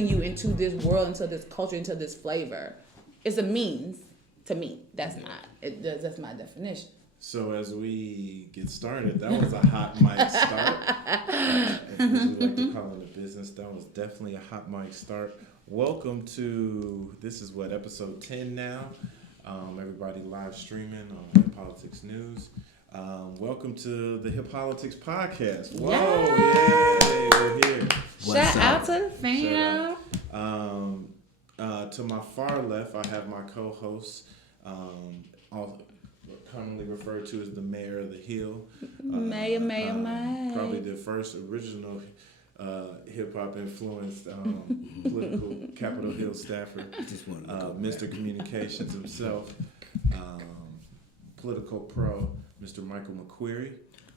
injecting you into this world, into this culture, into this flavor. It's a means to me. That's not. That's my definition. So as we get started, that was a hot mic start. As we like to call it a business, that was definitely a hot mic start. Welcome to, this is what, episode 10 now. Everybody live streaming on Hip Politics News. Welcome to the Hip Politics Podcast. Whoa, yay, we're here. Shout out to the fam. To my far left, I have my co-host, commonly referred to as the Mayor of the Hill. Mayor. Probably the first original hip-hop influenced political Capitol Hill staffer. Mr. Communications himself, political pro, Mr. Michael McQuarrie.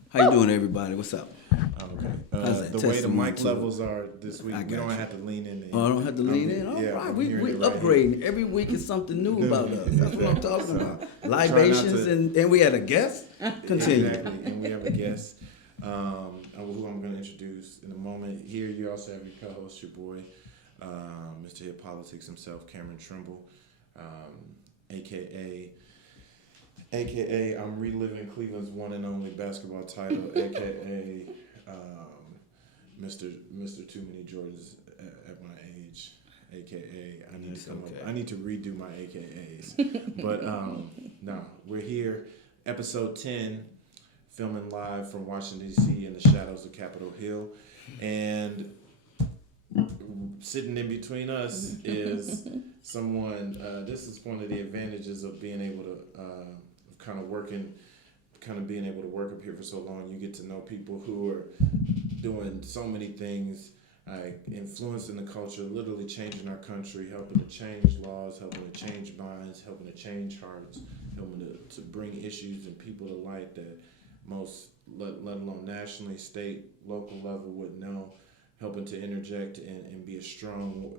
How you doing, everybody? What's up? Okay. The way the mic levels are this week, we don't have to lean in. Oh, I don't have to lean in? All right. We upgrading. Right. Every week is something new about us. That's what I'm talking about. Libations, and we had a guest. Continue. Exactly, and we have a guest who I'm going to introduce in a moment. Here you also have your co-host, your boy, Mr. Hip Politics himself, Cameron Trimble, AKA I'm reliving Cleveland's one and only basketball title, AKA Mr. Too Many Jordans at my age, AKA I need to redo my AKAs. But no, we're here, episode 10, filming live from Washington D.C. in the shadows of Capitol Hill, and sitting in between us is someone. This is one of the advantages of being able to being able to work up here for so long. You get to know people who are doing so many things, influencing the culture, literally changing our country, helping to change laws, helping to change minds, helping to change hearts, helping to bring issues and people to light that most, let alone nationally, state, local level, wouldn't know, helping to interject and be a strong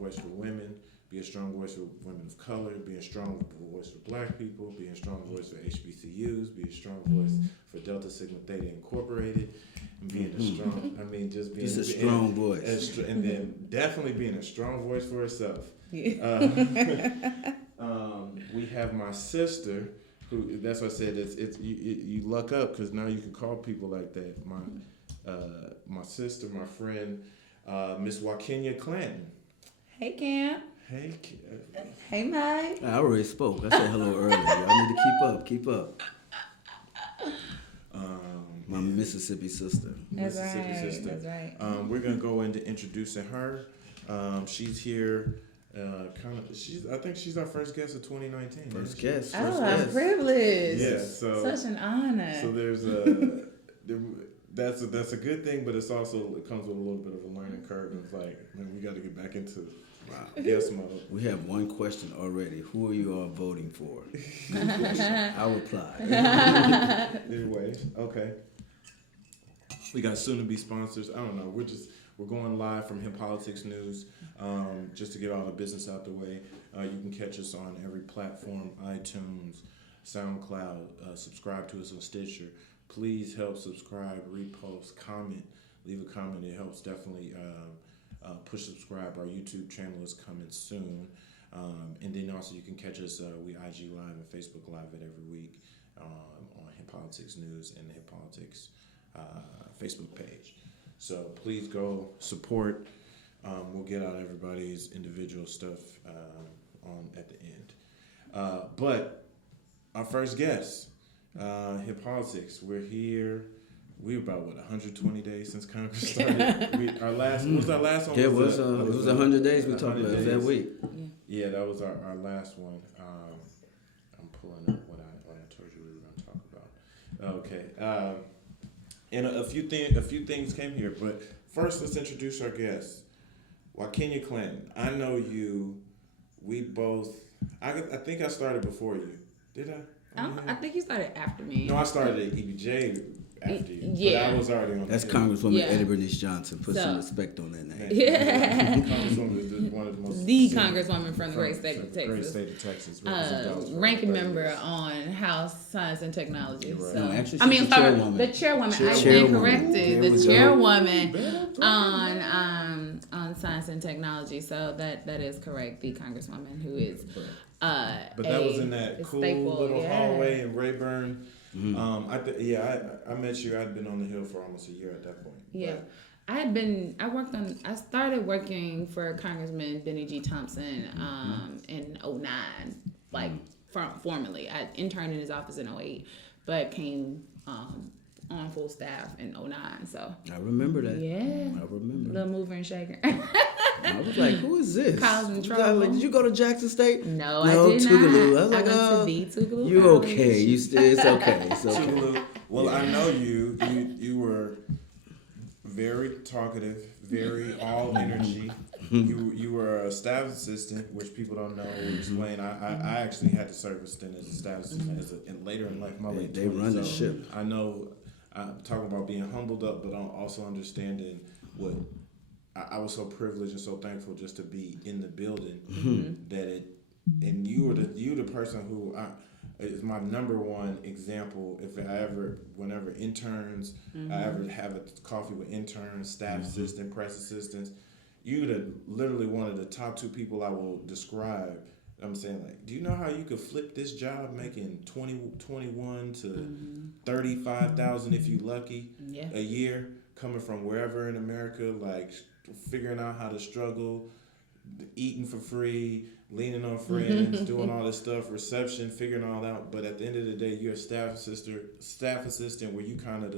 voice for women, be a strong voice for women of color, be a strong voice for black people, be a strong voice for HBCUs, be a strong voice for Delta Sigma Theta Incorporated, and being a strong, just being a strong voice. And then definitely being a strong voice for herself. We have my sister, who, that's what I said, you luck up, because now you can call people like that. My sister, my friend, Miss Waikinya Clanton. Hey, Cam. Hey, Mike. I already spoke. I said hello earlier. Y'all need to keep up. My Mississippi sister. That's right. We're gonna go into introducing her. She's here. I think she's our first guest of 2019. First guest. I'm privileged. Yeah, so such an honor. So there's that's a good thing, but it comes with a little bit of a learning curve. It's like, man, we got to get back into guest mode. We have one question already. Who are you all voting for? I'll reply. Anyway, okay. We got soon-to-be sponsors. I don't know. We're going live from Hip Politics News, just to get all the business out the way. You can catch us on every platform: iTunes, SoundCloud. Subscribe to us on Stitcher. Please help subscribe, repost, comment, leave a comment. It helps definitely push subscribe. Our YouTube channel is coming soon. And then also you can catch us, we IG Live and Facebook Live it every week on Hip Politics News and the Hip Politics Facebook page. So please go support. We'll get out everybody's individual stuff at the end. But our first guest, Hip Politics. We're here. We're about 120 days since Congress started. Our last one. Yeah, it was 100 days. We talked about that week. Yeah, that was our last one. I'm pulling up what I told you we were going to talk about. Okay. And a few things came here, but first let's introduce our guest, Waikinya Clanton. I know you. We both. I think I started before you. Did I? I think you started after me. No, I started at EBJ after you. Yeah. But I was already on. That's Congresswoman Eddie Bernice Johnson. Put some respect on that name. Yeah. Congresswoman is one of the most the congresswoman from the great state of Great Texas. state of Texas. represented Dallas for Ranking 30 member years. on House Science and Technology. Right. So, No, actually, I mean, she's the chairwoman. the chairwoman. I stand Chairwoman. corrected. There The we go. chairwoman on Science and Technology. So that is correct. The congresswoman who is. But that was in that cool little hallway in Rayburn. I met you. I'd been on the Hill for almost a year at that point. Yeah. I started working for Congressman Benny G. Thompson in 2009, like formally. I interned in his office in 2008, but came on full staff in 2009. So I remember that. Yeah. I remember. Little mover and shaker. I was like, who is this? Kyle's in I was trouble. like, did you go to Jackson State? No, I did Tougaloo. not. I was like, went oh, to the Tougaloo you College. okay. It's okay. It's okay. Tougaloo. Well, I know you were very talkative, very all energy. You were a staff assistant, which people don't know. We'll explain. I actually had to serve a stint as a staff assistant and later in life, my late 20s. They run the ship. I know. Talking about being humbled up, but also understanding what I was so privileged and so thankful just to be in the building and you were the person who is my number one example. Whenever interns, I ever have a coffee with interns, staff assistant, press assistants, you'd have literally one of the top two people I will describe. I'm saying, like, do you know how you could flip this job making 21 to 35,000 if you lucky a year, coming from wherever in America, like figuring out how to struggle, eating for free, leaning on friends, doing all this stuff, reception, figuring all out. But at the end of the day, you're a staff assistant where you kind of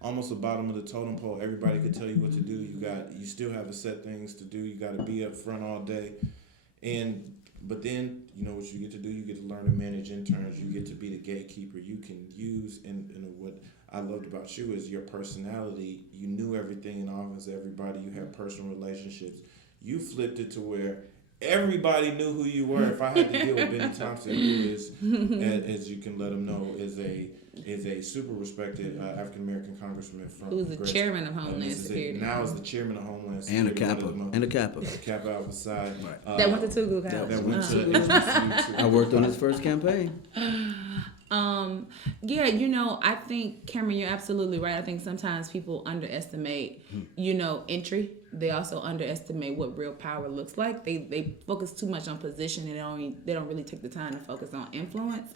almost the bottom of the totem pole. Everybody could tell you what to do. You still have a set things to do. You got to be up front all day, but then, you know what you get to do? You get to learn to manage interns. You get to be the gatekeeper. You can use, and what I loved about you is your personality. You knew everything in office, everybody. You had personal relationships. You flipped it to where everybody knew who you were. If I had to deal with Benny Thompson, who is, as you can let him know, is a super respected African American congressman from who's the chairman of Homeland Security. Now is the chairman of Homeland Security. And a Kappa. Kappa Alpha Psi. That went to Tougaloo College. That went to HBCU. I worked on his first campaign. I think, Cameron, you're absolutely right. I think sometimes people underestimate, entry. They also underestimate what real power looks like. They focus too much on position and they don't really take the time to focus on influence.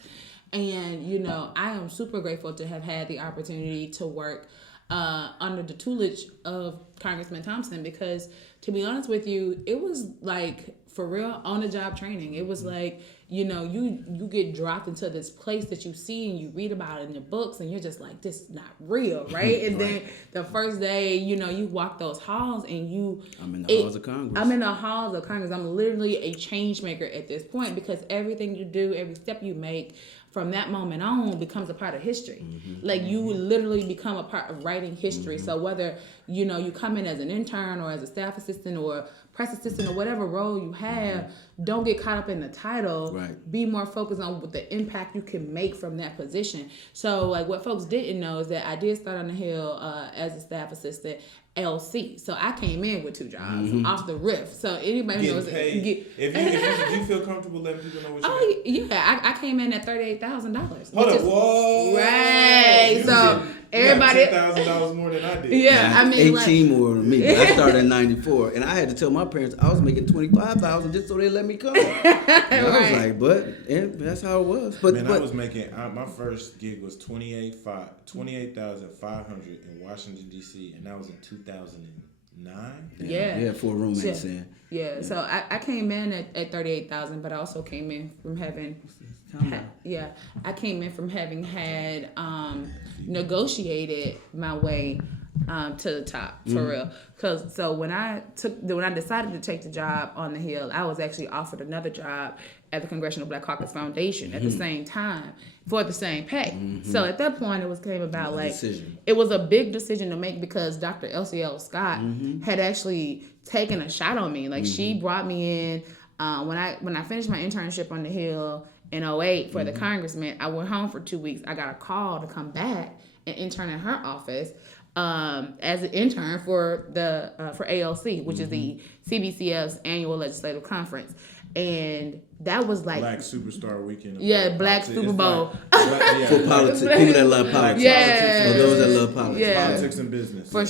And, I am super grateful to have had the opportunity to work under the tutelage of Congressman Thompson because, to be honest with you, it was like, for real, on-the-job training. It was like, you get dropped into this place that you see and you read about it in your books and you're just like, this is not real, right? And then the first day, you walk those halls and I'm in the halls of Congress. I'm in the halls of Congress. I'm literally a change maker at this point because everything you do, every step you make from that moment on becomes a part of history. Like you literally become a part of writing history. So whether, you come in as an intern or as a staff assistant or press assistant or whatever role you have, don't get caught up in the title. Right. Be Be more focused on what the impact you can make from that position. So like what folks didn't know is that I did start on the Hill as a staff assistant LC. So I came in with two jobs off the riff. So anybody knows if you feel comfortable letting people know what you I came in at $38,000. Hold up, whoa. Right. So everybody $10,000 more than I did. Yeah, I mean 18 more than me. I started in '94, and I had to tell my parents I was making $25,000 just so they let me come. I was like, but that's how it was. But I was making my first gig was $28,500 in Washington D.C. and that was in 2009. Yeah, 4 roommates in. Yeah, so I came in at $38,000, but I also came in from having had negotiated my way to the top for real. Cause so when I decided to take the job on the Hill, I was actually offered another job at the Congressional Black Caucus Foundation at the same time for the same pay. So at that point, it came about it was a big decision to make because Dr. LCL Scott had actually taken a shot on me. Like she brought me in when I finished my internship on the Hill in 2008 for the congressman. I went home for 2 weeks. I got a call to come back and intern in her office. as an intern for the for ALC, which is the CBCF's annual legislative conference. And that was like Black Superstar Weekend. Black politics. Super Bowl. For politics, people that love politics. Yeah. For those that love politics. Yeah. Politics and business. For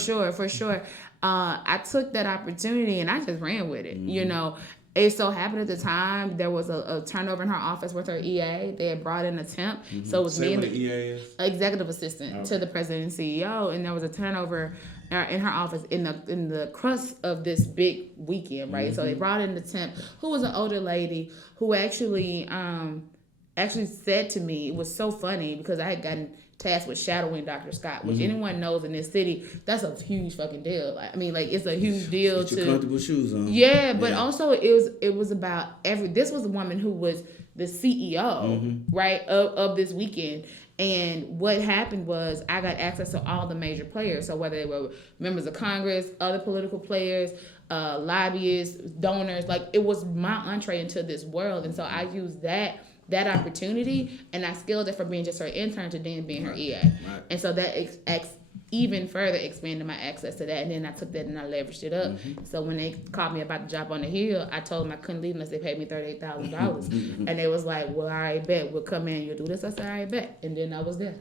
sure. I took that opportunity and I just ran with it. You know, it so happened at the time there was a turnover in her office with her EA. They had brought in a temp, so it was Say me what and the EA is? executive assistant to the president and CEO, and there was a turnover in her office in the crust of this big weekend, right? So they brought in the temp, who was an older lady who actually said to me, it was so funny because I had gotten tasked with shadowing Dr. Scott, which anyone knows in this city, that's a huge fucking deal. I mean, like, it's a huge deal Get your comfortable shoes on. Yeah, but also it was about this was a woman who was the CEO, right, of this weekend. And what happened was I got access to all the major players. So whether they were members of Congress, other political players, lobbyists, donors, like, it was my entree into this world. And so I used that opportunity, and I scaled it from being just her intern to then being her EA. Right. And so that even further expanded my access to that. And then I took that and I leveraged it up. So when they called me about the job on the Hill, I told them I couldn't leave unless they paid me $38,000. And they was like, well, all right, bet. We'll come in, you'll do this. I said, all right, bet. And then I was there.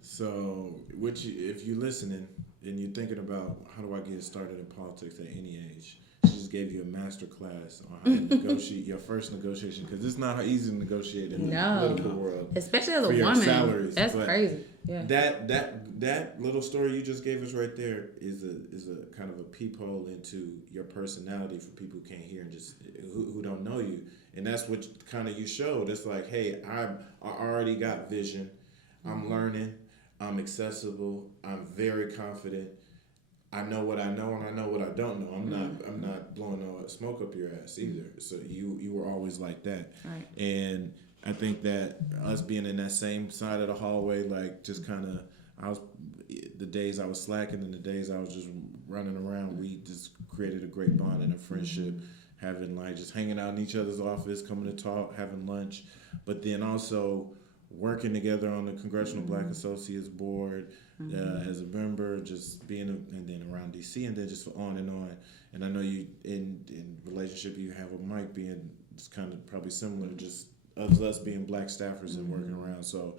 So, if you're listening and you're thinking about how do I get started in politics at any age, she just gave you a master class on how to negotiate your first negotiation, because it's not easy to negotiate in the political world, especially as a woman. Salaries. That's crazy. Yeah. That little story you just gave us right there is a kind of a peephole into your personality for people who can't hear and just who don't know you, and that's what kind of you showed. It's like, hey, I already got vision. I'm learning. I'm accessible. I'm very confident. I know what I know and I know what I don't know. I'm not blowing no smoke up your ass either. So you were always like that. Right. And I think that us being in that same side of the hallway, like, just kind of, the days I was slacking and the days I was just running around, we just created a great bond and a friendship, having, like, just hanging out in each other's office, coming to talk, having lunch, but then also working together on the Congressional Black Associates Board as a member, just being, and then around DC, and then just on and on. And I know you, in relationship you have with Mike, being it's kind of probably similar, just of us being black staffers and working around. So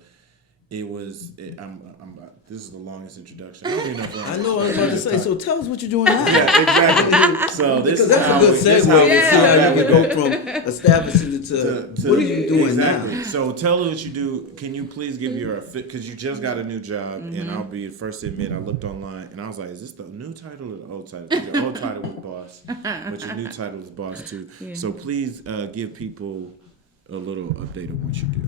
it was. This is the longest introduction. I don't even know if I know I was about to say. So tell us what you're doing now. Yeah, exactly. So this is how that's a good segue. You can go from establishing it to what are you doing now? So tell us what you do. Can you please give your because you just got a new job, and I'll be the first to admit I looked online and I was like, is this the new title or the old title? Your old title was boss, but your new title is boss too. Yeah. So please give people a little update on what you do.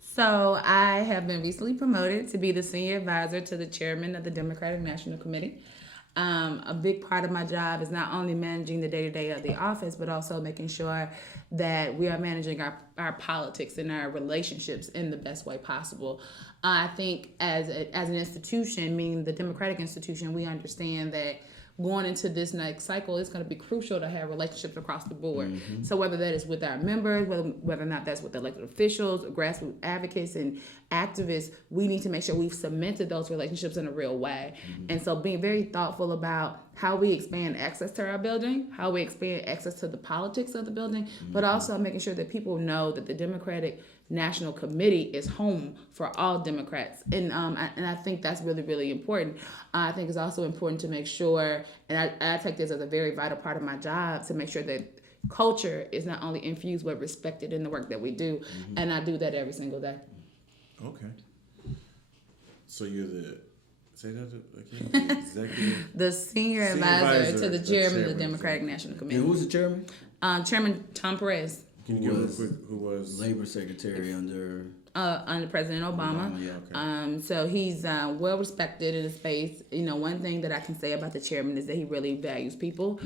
So I have been recently promoted to be the senior advisor to the chairman of the Democratic National Committee. A big part of my job is not only managing the day-to-day of the office, but also making sure that we are managing our politics and our relationships in the best way possible. I think as an institution, meaning the Democratic institution, we understand that going into this next cycle, it's going to be crucial to have relationships across the board. So whether that is with our members, whether or not that's with elected officials, grassroots advocates, and activists, we need to make sure we've cemented those relationships in a real way. And so being very thoughtful about how we expand access to our building, how we expand access to the politics of the building, but also making sure that people know that the Democratic National Committee is home for all Democrats. And I think that's really, really important. I think it's also important to make sure, and I take this as a very vital part of my job, to make sure that culture is not only infused but respected in the work that we do. And I do that every single day. Okay. So you're say that again? The executive? The senior advisor to the chairman of the Democratic National Committee. And who's the chairman? Chairman Tom Perez. Can you give a quick, who was labor secretary under President Obama. Yeah, okay. So he's well respected in the space. You know, one thing that I can say about the chairman is that he really values people.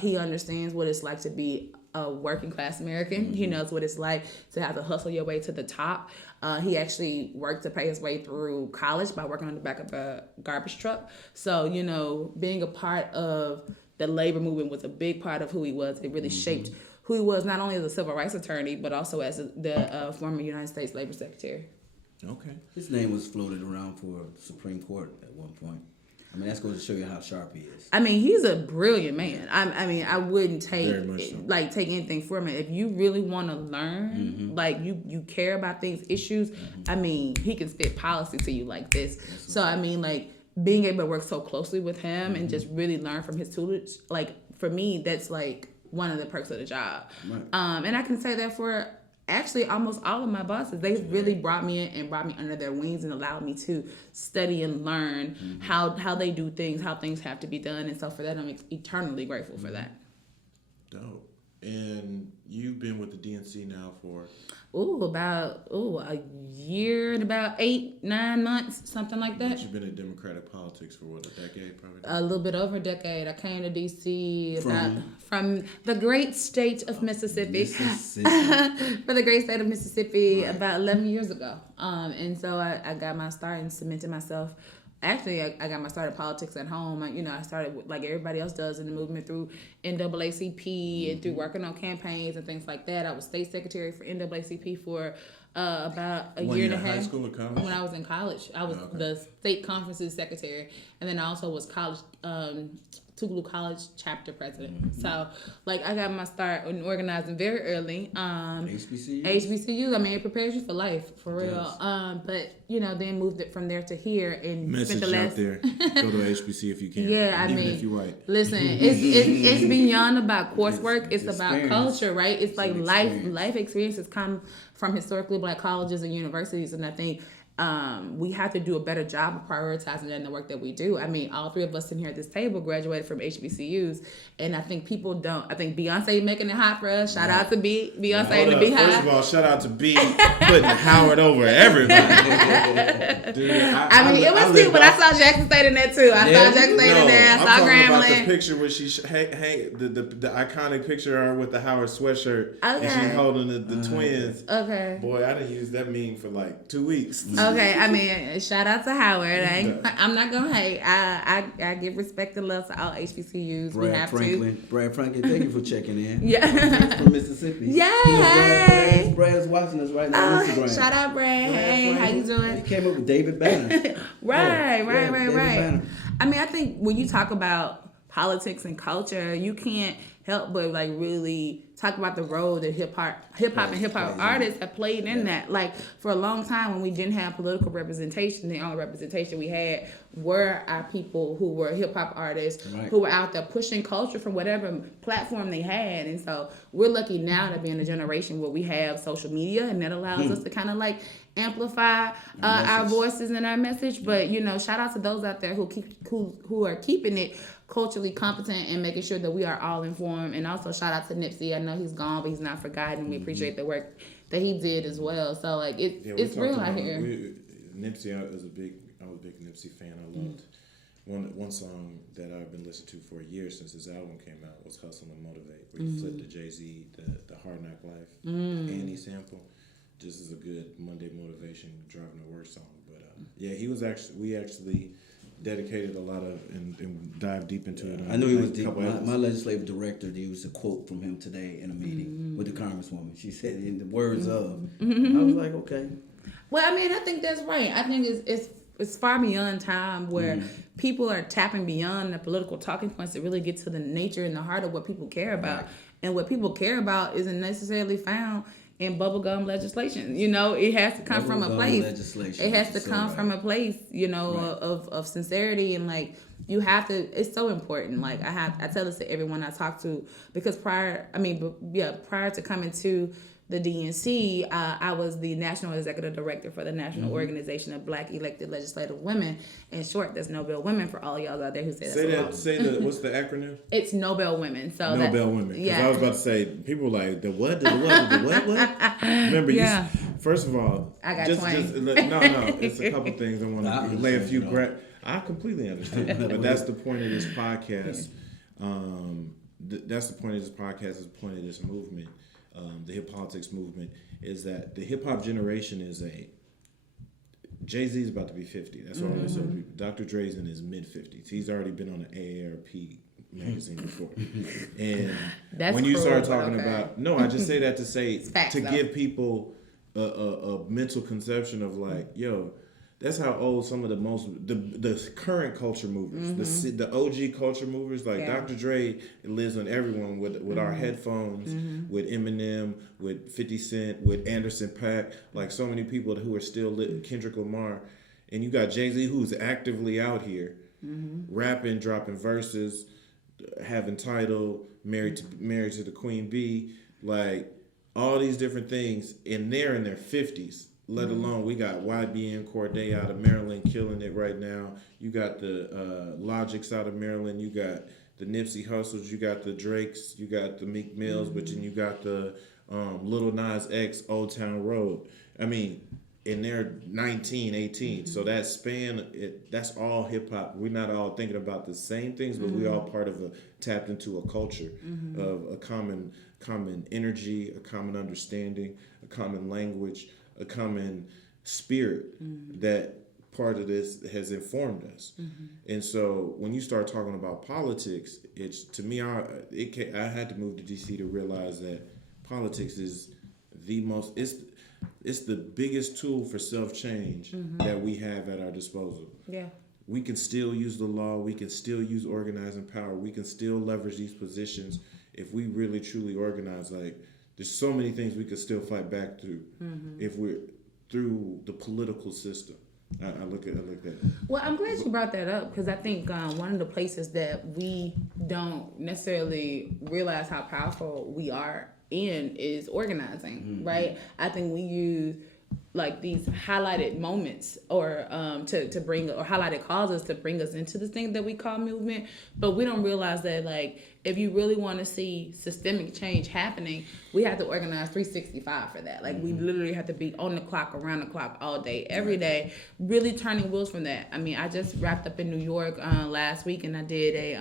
He understands what it's like to be a working class American. He knows what it's like to have to hustle your way to the top. He actually worked to pay his way through college by working on the back of a garbage truck. So, you know, being a part of the labor movement was a big part of who he was. It really shaped who he was, not only as a civil rights attorney, but also as the former United States Labor Secretary. Okay. His name was floated around for the Supreme Court at one point. I mean, that's going to show you how sharp he is. I mean, he's a brilliant man. I mean, I wouldn't take so. take anything from it. If you really want to learn, like you care about things, issues. I mean, he can spit policy to you like this. So I mean, like being able to work so closely with him and just really learn from his tutelage, like for me, that's like one of the perks of the job. Right. And I can say that for actually almost all of my bosses. They really brought me in and brought me under their wings and allowed me to study and learn how they do things, how things have to be done. And so for that, I'm eternally grateful for that. Dope. And you've been with the DNC now for? About a year and about 8-9 months, something like that. But you've been in Democratic politics for what, a decade probably? A little bit over a decade. I came to DC from the great state of Mississippi. For the great state of Mississippi about 11 years ago. And so I got my start and cemented myself. Actually, I got my start in politics at home. I started like everybody else does in the movement through NAACP and through working on campaigns and things like that. I was state secretary for NAACP for about a year and a half. High school or college? When I was in college, I was the state conference's secretary, and then I also was college. Tougaloo College chapter president. So, like, I got my start in organizing very early. HBCUs. I mean, it prepares you for life, for real. But then moved it from there to here and message spent the last. Out there. Go to HBC if you can. Yeah, even if you're white. Listen, it's beyond about coursework. It's about culture, right? It's like life experiences come from historically Black colleges and universities, and I think. We have to do a better job of prioritizing that in the work that we do. I mean, all three of us in here at this table graduated from HBCUs, and I think people don't. I think Beyonce making it hot for us. Shout out to Beyonce and the Beehive. First of all, shout out to B putting Howard over everybody. Dude, I mean, it was cute, but I saw Jackson State in there too. I saw Jackson State in there. I saw Grambling. I'm talking Grambling. about the picture where the iconic picture of her with the Howard sweatshirt, and she's holding the twins. Okay. Boy, I didn't use that meme for like 2 weeks. Okay, I mean, shout out to Howard. I'm not gonna hate. I give respect and love to all HBCUs. Brad Franklin, thank you for checking in. Yeah, from Mississippi. Yeah, Brad is watching us right now on Instagram. Shout out, Brad. Hey, how you doing? He came up with David Banner. Right. I mean, I think when you talk about politics and culture, you can't help but like really talk about the role that hip hop and hip hop artists have played in that. Like for a long time when we didn't have political representation, the only representation we had were our people who were hip hop artists who were out there pushing culture from whatever platform they had. And so we're lucky now to be in a generation where we have social media, and that allows us to kind of like amplify our voices and our message. But shout out to those out there who are keeping it culturally competent and making sure that we are all informed. And also shout out to Nipsey. I know he's gone, but he's not forgotten. We appreciate the work that he did as well. So like it's real out here. Nipsey, I was a big Nipsey fan. I loved one song that I've been listening to for a year since his album came out was "Hustle and Motivate," where he flipped to Jay-Z, the Hard Knock Life, Annie sample. Just as a good Monday motivation driving to work song. But we actually dedicated a lot of and dived deep into it. I know he was deep. My legislative director used a quote from him today in a meeting with the Congresswoman. She said in the words of, I was like, okay. Well, I mean, I think that's right. I think it's far beyond time where people are tapping beyond the political talking points to really get to the nature and the heart of what people care about. Right. And what people care about isn't necessarily found in bubblegum legislation. It has to come from a place. It has to come from a place, of sincerity, and like you have to. It's so important. Like I tell this to everyone I talk to, because prior to coming to the DNC, I was the National Executive Director for the National Organization of Black Elected Legislative Women. In short, that's Nobel Women for all y'all out there who say that. What's the acronym? It's Nobel Women. So Nobel Women. Because I was about to say, people were like, the what? Remember, first of all, I got no, it's a couple things I want to lay a few. I completely understand, but that's the point of this podcast. That's the point of this podcast. Is the point of this movement. The hip politics movement is that the hip hop generation is Jay-Z is about to be 50. That's what I always tell people. Dr. Dre's in his mid-50s. He's already been on the AARP magazine before. And when you start talking about, I just say that to say, to give people a mental conception of like, That's how old some of the current culture movers, the OG culture movers, like Dr. Dre lives on everyone with our headphones, with Eminem, with 50 Cent, with Anderson .Paak, like so many people who are still lit, Kendrick Lamar, and you got Jay-Z who's actively out here rapping, dropping verses, having title, married to the Queen Bee, like all these different things, and they're in their 50s. Let alone, we got YBN Corday out of Maryland killing it right now. You got the Logics out of Maryland. You got the Nipsey Hussles. You got the Drakes. You got the Meek Mills. But then you got the Lil Nas X, Old Town Road. I mean, and they're 19, 18. So that span, that's all hip hop. We're not all thinking about the same things, but we all part of tapped into a culture of a common energy, a common understanding, a common language, a common spirit that part of this has informed us. And so when you start talking about politics, it's, to me, I had to move to DC to realize that politics is it's the biggest tool for self-change that we have at our disposal. Yeah. We can still use the law, we can still use organizing power, we can still leverage these positions if we really truly organize. Like, there's so many things we could still fight back through if we're through the political system. I look at that. Well, I'm glad you brought that up, because I think one of the places that we don't necessarily realize how powerful we are in is organizing, right? I think we use like these highlighted moments or to bring, or highlighted causes to bring us into this thing that we call movement, but we don't realize that, like, if you really want to see systemic change happening, we have to organize 365 for that. Like, we literally have to be on the clock, around the clock, all day, every day, really turning wheels from that. I mean, I just wrapped up in New York last week, and I did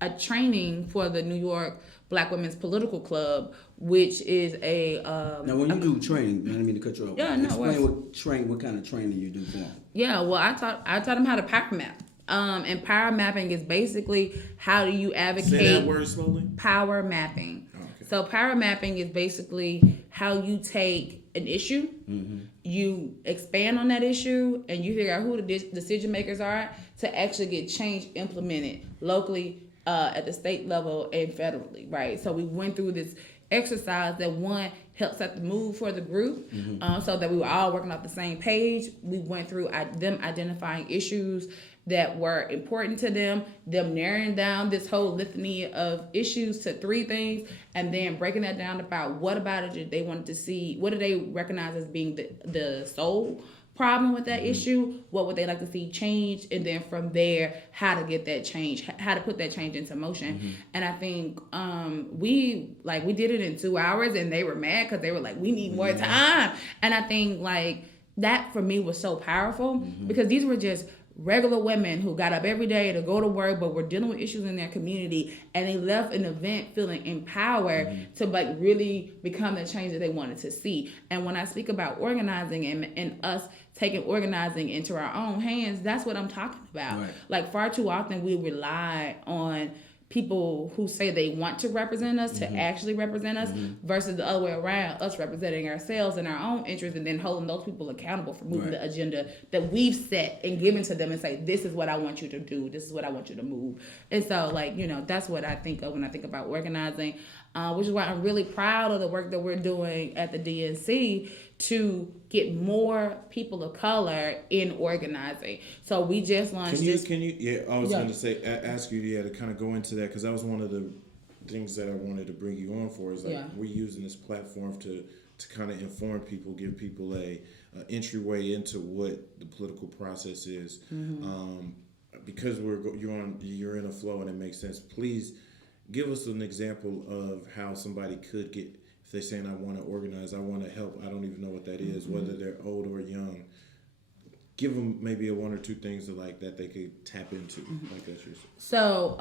a training for the New York Black Women's Political Club, which is a now when you do training, I didn't mean to cut you off. Yeah, no, explain what kind of training you do for them. Yeah, well, I taught them how to power map. And power mapping is basically how do you advocate. Say that word slowly. Power mapping. Oh, okay. So power mapping is basically how you take an issue, you expand on that issue, and you figure out who the decision makers are to actually get change implemented locally, at the state level and federally, right? So we went through this exercise that, one, helped set the mood for the group, so that we were all working off the same page. We went through them identifying issues that were important to them narrowing down this whole litany of issues to 3 things, and then breaking that down about what about it they wanted to see, what do they recognize as being the sole problem with that issue, what would they like to see change, and then from there, how to get that change, how to put that change into motion. And I think we did it in 2 hours, and they were mad because they were like, we need more time. And I think like that for me was so powerful, because these were just regular women who got up every day to go to work, but were dealing with issues in their community, and they left an event feeling empowered to like really become the change that they wanted to see. And when I speak about organizing and us taking organizing into our own hands, that's what I'm talking about. Right. Like, far too often we rely on people who say they want to represent us to actually represent us, versus the other way around, us representing ourselves and our own interests, and then holding those people accountable for moving the agenda that we've set and given to them, and say, this is what I want you to do, this is what I want you to move. And so, like, you know, that's what I think of when I think about organizing, which is why I'm really proud of the work that we're doing at the DNC to get more people of color in organizing. So we just launched I was going to say, ask you to kind of go into that, because that was one of the things that I wanted to bring you on for, is like, we're using this platform to kind of inform people, give people a entryway into what the political process is. Because you're in a flow and it makes sense. Please give us an example of how somebody could get, if they're saying, I want to organize, I want to help, I don't even know what that is, whether they're old or young. Give them maybe 1 or 2 things that they could tap into, like that. So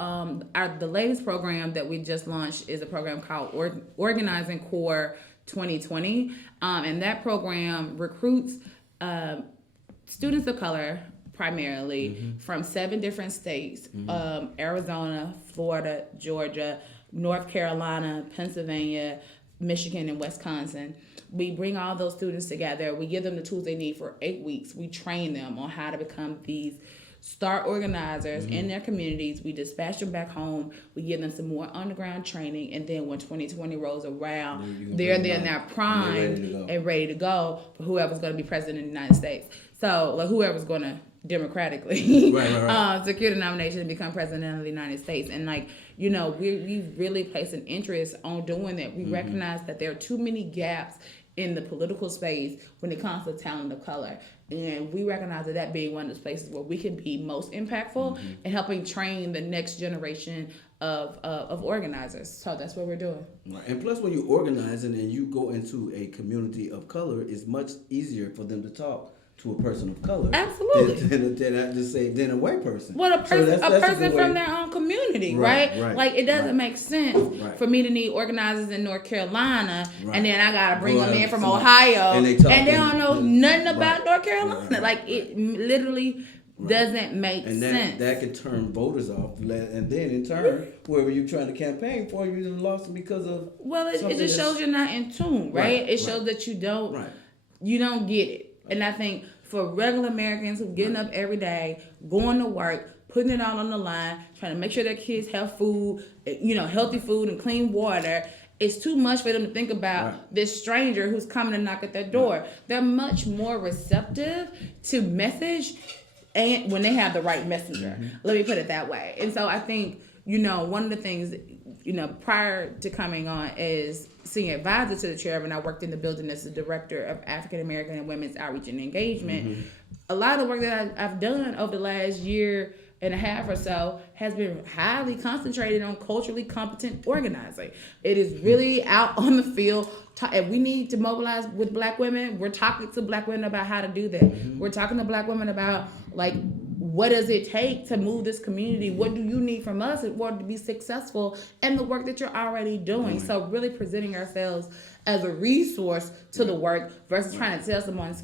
the latest program that we just launched is a program called Organizing Core 2020. And that program recruits students of color, primarily, from 7 different states, Arizona, Florida, Georgia, North Carolina, Pennsylvania, Michigan and Wisconsin. We bring all those students together. We give them the tools they need for 8 weeks. We train them on how to become these star organizers in their communities. We dispatch them back home. We give them some more underground training. And then when 2020 rolls around, they're now primed and ready to go for whoever's going to be president of the United States. So like whoever's going to democratically secure the nomination and become president of the United States. And like, you know, we really place an interest on doing that. We recognize that there are too many gaps in the political space when it comes to talent of color. And we recognize that being one of those places where we can be most impactful in helping train the next generation of organizers. So that's what we're doing. Right. And plus, when you're organizing and you go into a community of color, it's much easier for them to talk to a person of color. Absolutely. Than a white person. Well, a person from their own community, right? Like, it doesn't make sense for me to need organizers in North Carolina, and then I got to bring them in from Ohio, and they don't know nothing about North Carolina. Like, it literally doesn't make sense. And that can turn voters off. And then, in turn, whoever you're trying to campaign for, you lost them because of... Well, it just shows you're not in tune, right? It shows that you don't get it. And I think for regular Americans who getting up every day, going to work, putting it all on the line, trying to make sure their kids have food, you know, healthy food and clean water, it's too much for them to think about this stranger who's coming to knock at their door. They're much more receptive to message and when they have the right messenger. Let me put it that way. And so I think, you know, one of the things, you know, prior to coming on as senior advisor to the chair, and I worked in the building as the director of African American and Women's Outreach and Engagement. A lot of the work that I've done over the last year and a half or so has been highly concentrated on culturally competent organizing. It is really out on the field. If we need to mobilize with Black women, we're talking to Black women about how to do that. We're talking to Black women about, like, what does it take to move this community? What do you need from us in order to be successful in the work that you're already doing? So really presenting ourselves as a resource to the work versus trying to tell someone,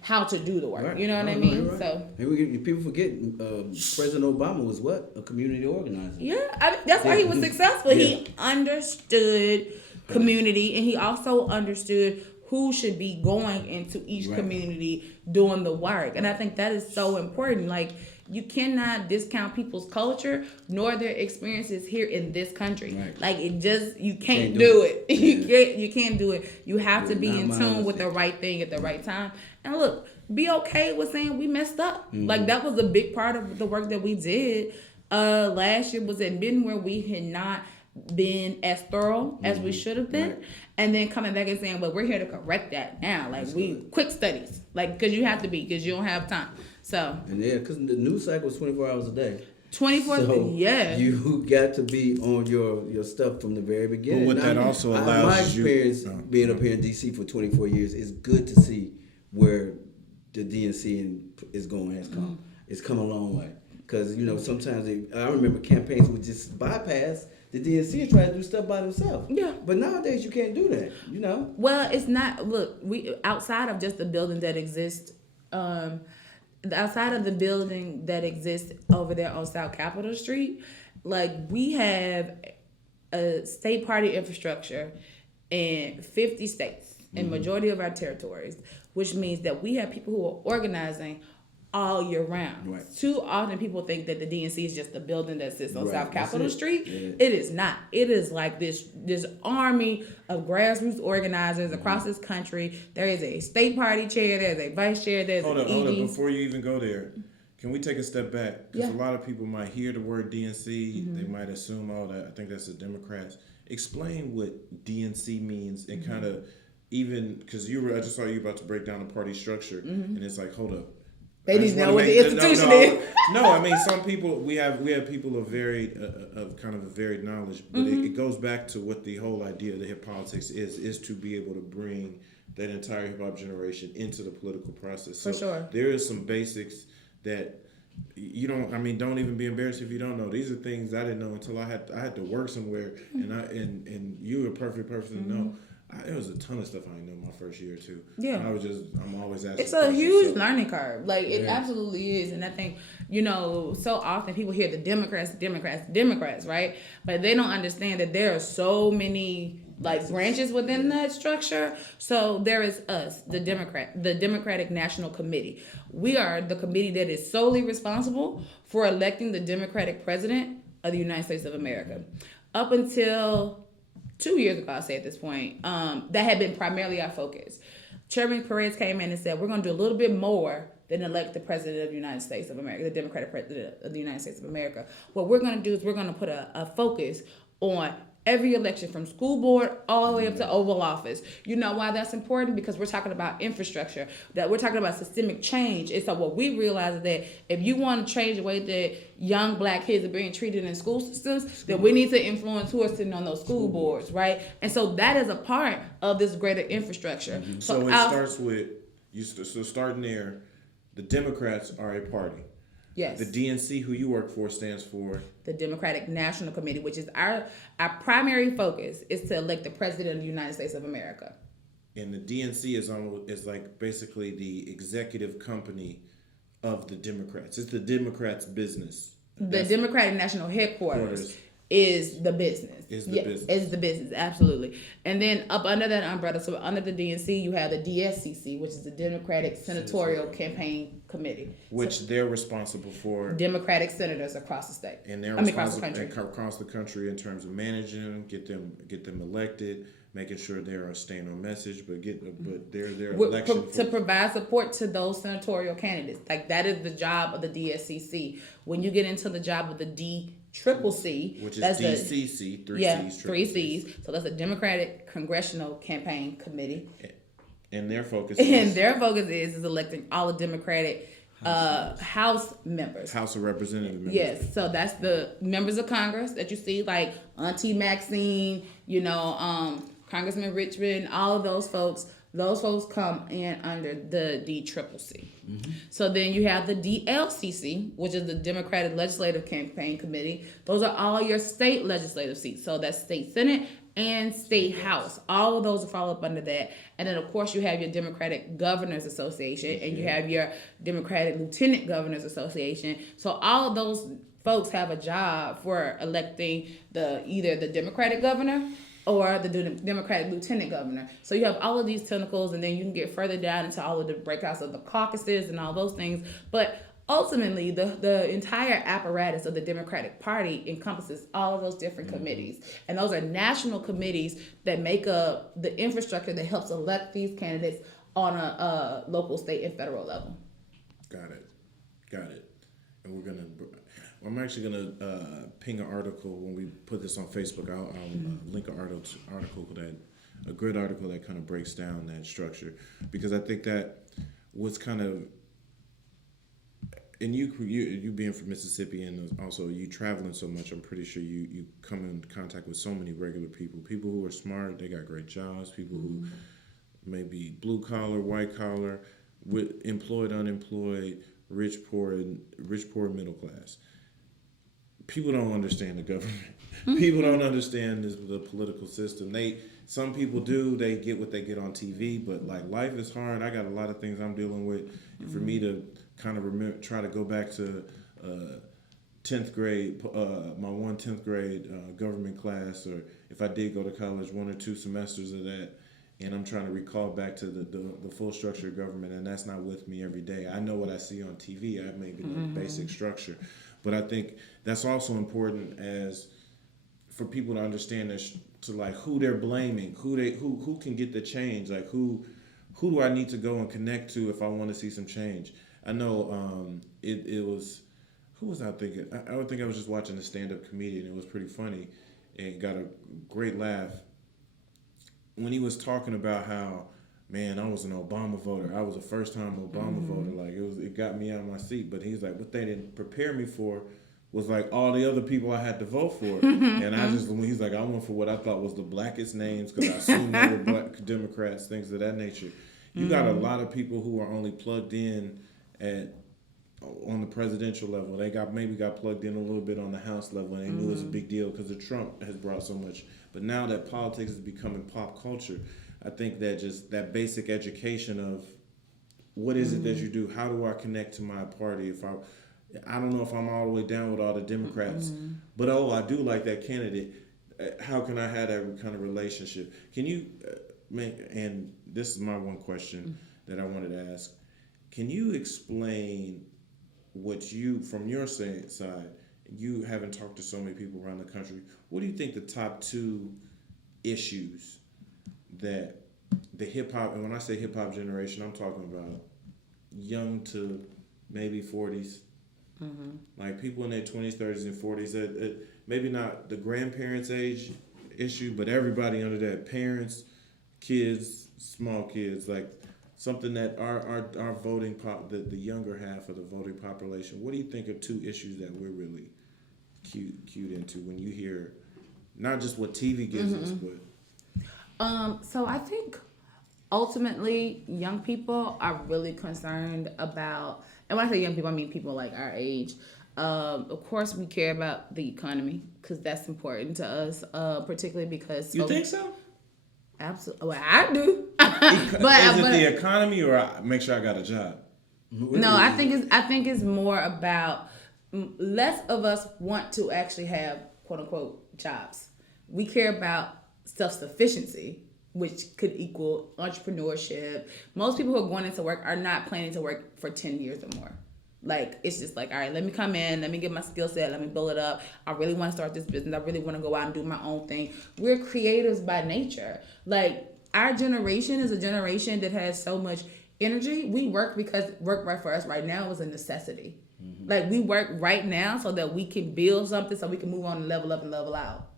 how to do the work. You know what I mean? So and people forget President Obama was what? A community organizer. Yeah, that's why he was successful. He understood community, and he also understood who should be going into each community doing the work. And I think that is so important. Like, you cannot discount people's culture nor their experiences here in this country. Like, you can't do it. You can't do it. You have to be in tune with the right thing at the right time. And look, be okay with saying we messed up. Like, that was a big part of the work that we did last year, was admitting where we had not been as thorough as we should have been, and then coming back and saying, well, we're here to correct that now. Like, quick studies, like, because you have to be, because you don't have time. So, and because the news cycle is 24 hours a day. 24, so you got to be on your stuff from the very beginning. But what that also allows my experience being up here in DC for 24 years, is good to see where the DNC is going, has come. It's come a long way. Because, you know, sometimes I remember campaigns would just bypass the DNC and try to do stuff by themselves. Yeah. But nowadays you can't do that, you know? Well, it's not, look, we outside of just the building that exists, outside of the building that exists over there on South Capitol Street, like, we have a state party infrastructure in 50 states, in majority of our territories, which means that we have people who are organizing all year round. Too often people think that the DNC is just a building that sits on South Capitol Street. It is not. It is like this army of grassroots organizers across this country. There is a state party chair, there's a vice chair, there's Hold up. Before you even go there, can we take a step back? Because a lot of people might hear the word DNC, they might assume, I think that's the Democrats. Explain what DNC means, and kind of, even, because I just saw you about to break down the party structure, and it's like, hold up. They didn't know what the institution is. No, I mean, some people, we have people of varied knowledge, but it goes back to what the whole idea of the hip politics is to be able to bring that entire hip hop generation into the political process. So for sure. There is some basics that you don't even be embarrassed if you don't know. These are things I didn't know until I had to work somewhere, and you were a perfect person to know. There was a ton of stuff I didn't know my first year or two. Yeah. I'm always asking. It's a huge learning curve. Like, it absolutely is. And I think, you know, so often people hear the Democrats, right? But they don't understand that there are so many like branches within that structure. So there is us, the Democratic National Committee. We are the committee that is solely responsible for electing the Democratic president of the United States of America. Up until 2 years ago, I'll say at this point, that had been primarily our focus. Chairman Perez came in and said, we're going to do a little bit more than elect the president of the United States of America, the Democratic president of the United States of America. What we're going to do is we're going to put a focus on every election from school board all the way up to Oval Office. You know why that's important? Because we're talking about infrastructure, that we're talking about systemic change. And so what we realize is that if you want to change the way that young black kids are being treated in school systems, then we need to influence who are sitting on those school boards, right? And so that is a part of this greater infrastructure. So it starts with, so starting there, the Democrats are a party. Yes. The DNC, who you work for, stands for the Democratic National Committee, which is our primary focus is to elect the president of the United States of America. And the DNC is like basically the executive company of the Democrats. It's the Democrats' business. The Democratic National Headquarters is the business. Is the business, absolutely. And then up under that umbrella, so under the DNC, you have the DSCC, which is the Democratic Senatorial Campaign Committee, which they're responsible for Democratic senators across the state. And they're across the country. Across the country in terms of managing them, get them elected, making sure they're staying on message, but their election to provide support to those senatorial candidates. Like that is the job of the DSCC. When you get into the job of the DCCC, which is DCC, three C's. So that's a Democratic Congressional Campaign Committee. And their focus is electing all the Democratic House members. House of Representative members. Yes, so that's the members of Congress that you see, like Auntie Maxine, Congressman Richmond, all of those folks. Those folks come in under the DCCC. Mm-hmm. So then you have the DLCC, which is the Democratic Legislative Campaign Committee. Those are all your state legislative seats. So that's state Senate and state House. All of those fall up under that. And then, of course, you have your Democratic Governors Association and you have your Democratic Lieutenant Governors Association. So all of those folks have a job for electing either the Democratic governor or the Democratic Lieutenant Governor. So you have all of these tentacles, and then you can get further down into all of the breakouts of the caucuses and all those things. But ultimately, the entire apparatus of the Democratic Party encompasses all of those different committees. And those are national committees that make up the infrastructure that helps elect these candidates on a local, state, and federal level. Got it. And I'm actually gonna ping an article when we put this on Facebook. I'll link an article a good article that kind of breaks down that structure, because I think that what's kind of, and you being from Mississippi and also you traveling so much, I'm pretty sure you come in contact with so many regular people who are smart, they got great jobs, people who may be blue collar, white collar, with employed, unemployed, rich, poor, middle class. People don't understand the government. People don't understand the political system. Some people do. They get what they get on TV, but like life is hard. I got a lot of things I'm dealing with. And for me to kind of try to go back to 10th grade, my 10th grade government class, or if I did go to college, 1 or 2 semesters of that, and I'm trying to recall back to the full structure of government, and that's not with me every day. I know what I see on TV. I maybe know the basic structure. But I think that's also important for people to understand this, to like who they're blaming, who can get the change, like who do I need to go and connect to if I want to see some change. I know it was, who was I thinking? I would think I was just watching a stand-up comedian. It was pretty funny and got a great laugh when he was talking about how, man, I was an Obama voter. I was a first-time Obama voter. Like it got me out of my seat. But he's like, what they didn't prepare me for was like all the other people I had to vote for. And he's like, I went for what I thought was the blackest names because I assumed they were black Democrats, things of that nature. You got a lot of people who are only plugged in on the presidential level. They maybe got plugged in a little bit on the House level, and they knew it was a big deal because of Trump has brought so much. But now that politics is becoming pop culture, I think that just that basic education of what is it that you do? How do I connect to my party? I don't know if I'm all the way down with all the Democrats, but I do like that candidate. how can I have that kind of relationship? Can you and this is my one question that I wanted to ask. Can you explain what you, from your side, you haven't talked to so many people around the country, what do you think the top 2 issues that the hip-hop, and when I say hip-hop generation, I'm talking about young to maybe 40s, like people in their 20s, 30s, and 40s, maybe not the grandparents' age issue, but everybody under that, parents, kids, small kids, like something that our voting the younger half of the voting population. What do you think are 2 issues that we're really cued into when you hear not just what TV gives us, but so I think ultimately young people are really concerned about, and when I say young people, I mean people like our age. Of course, we care about the economy because that's important to us, particularly because you think so? Absolutely, well, I do. Is it the economy or make sure I got a job? No, I think it's more about less of us want to actually have quote unquote jobs. We care about self-sufficiency, which could equal entrepreneurship. Most people who are going into work are not planning to work for 10 years or more. Like, it's just like, all right, let me come in, let me get my skill set, let me build it up. I really want to start this business. I really want to go out and do my own thing. We're creators by nature. Like, our generation is a generation that has so much energy. We work because work right for us right now is a necessity. Like, we work right now so that we can build something so we can move on and level up and level out.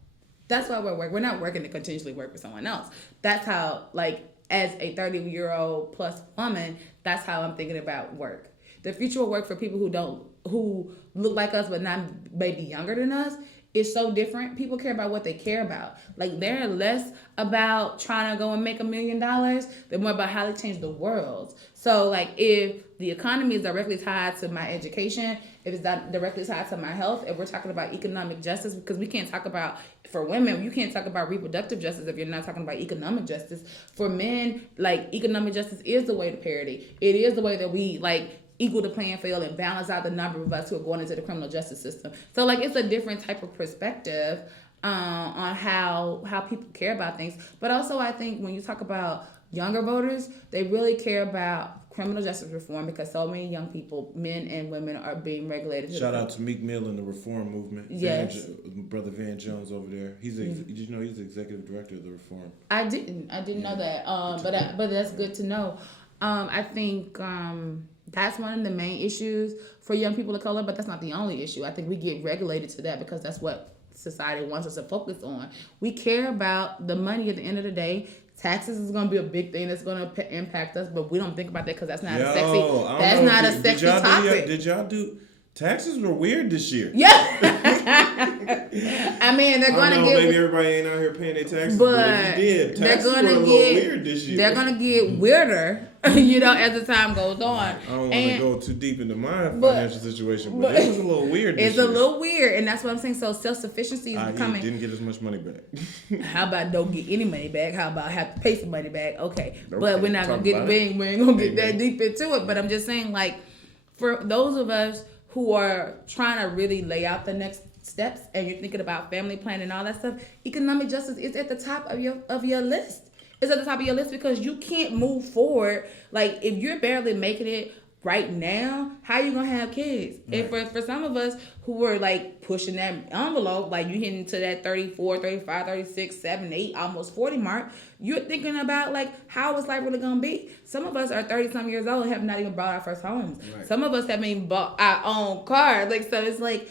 That's why we're working. We're not working to continuously work for someone else. That's how, like, as a 30-year-old plus woman, that's how I'm thinking about work. The future will work for people who look like us but not maybe younger than us. It's so different. People care about what they care about. Like, they're less about trying to go and make $1 million. They're more about how to change the world. So, like, if the economy is directly tied to my education, if it's directly tied to my health, if we're talking about economic justice, because we can't talk about, for women, you can't talk about reproductive justice if you're not talking about economic justice. For men, like, economic justice is the way to parity. It is the way that we, like, equal the playing field and balance out the number of us who are going into the criminal justice system. So, like, it's a different type of perspective on how people care about things. But also, I think when you talk about younger voters, they really care about criminal justice reform because so many young people, men and women, are being regulated. Shout out to Meek Mill and the reform movement. Yes. Brother Van Jones over there. Did you know he's the executive director of the reform? I didn't know that. But that's good to know. I think that's one of the main issues for young people of color, but that's not the only issue. I think we get regulated to that because that's what society wants us to focus on. We care about the money at the end of the day. Taxes is going to be a big thing that's going to impact us, but we don't think about that because that's not a sexy topic. Did y'all do... Taxes were weird this year. Yeah. I mean, they're going to get... Maybe everybody ain't out here paying their taxes, but if you did, taxes were a little weird this year. They're going to get weirder, as the time goes on. I don't want to go too deep into my financial situation, but it was a little weird this year. It's a little weird, and that's what I'm saying. So self-sufficiency is becoming... didn't get as much money back. How about don't get any money back? How about have to pay some money back? Okay. But we're not going to get... We ain't going to get that deep into it, but I'm just saying, like, for those of us who are trying to really lay out the next steps and you're thinking about family planning and all that stuff, economic justice is at the top of your list. It's at the top of your list because you can't move forward. Like, if you're barely making it right now, how are you going to have kids? Right. And for some of us who were, like, pushing that envelope, like, you hitting to that 34, 35, 36, 7, 8, almost 40 mark, you're thinking about, like, how is life really going to be? Some of us are 30-some years old and have not even bought our first homes. Right. Some of us haven't even bought our own car. Like, so it's like...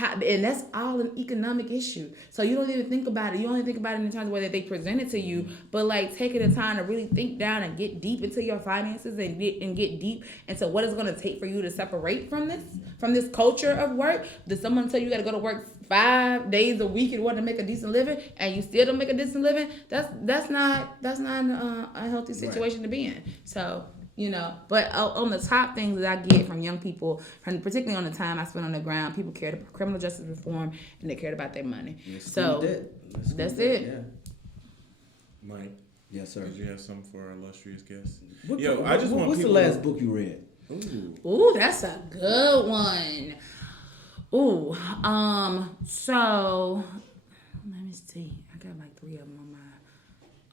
and that's all an economic issue. So you don't even think about it. You only think about it in terms of the way that they present it to you. But, like, taking the time to really think down and get deep into your finances and get deep into what it's going to take for you to separate from this culture of work. Does someone tell you got to go to work 5 days a week in order to make a decent living, and you still don't make a decent living? That's not a healthy situation to be in. So. But on the top things that I get from young people, particularly on the time I spent on the ground, people cared about criminal justice reform and they cared about their money. So that's it. Yeah. Mike. Yes, sir. Did you have something for our illustrious guests? What's the last book you read? Ooh, that's a good one. Ooh, so let me see. I got like 3 of them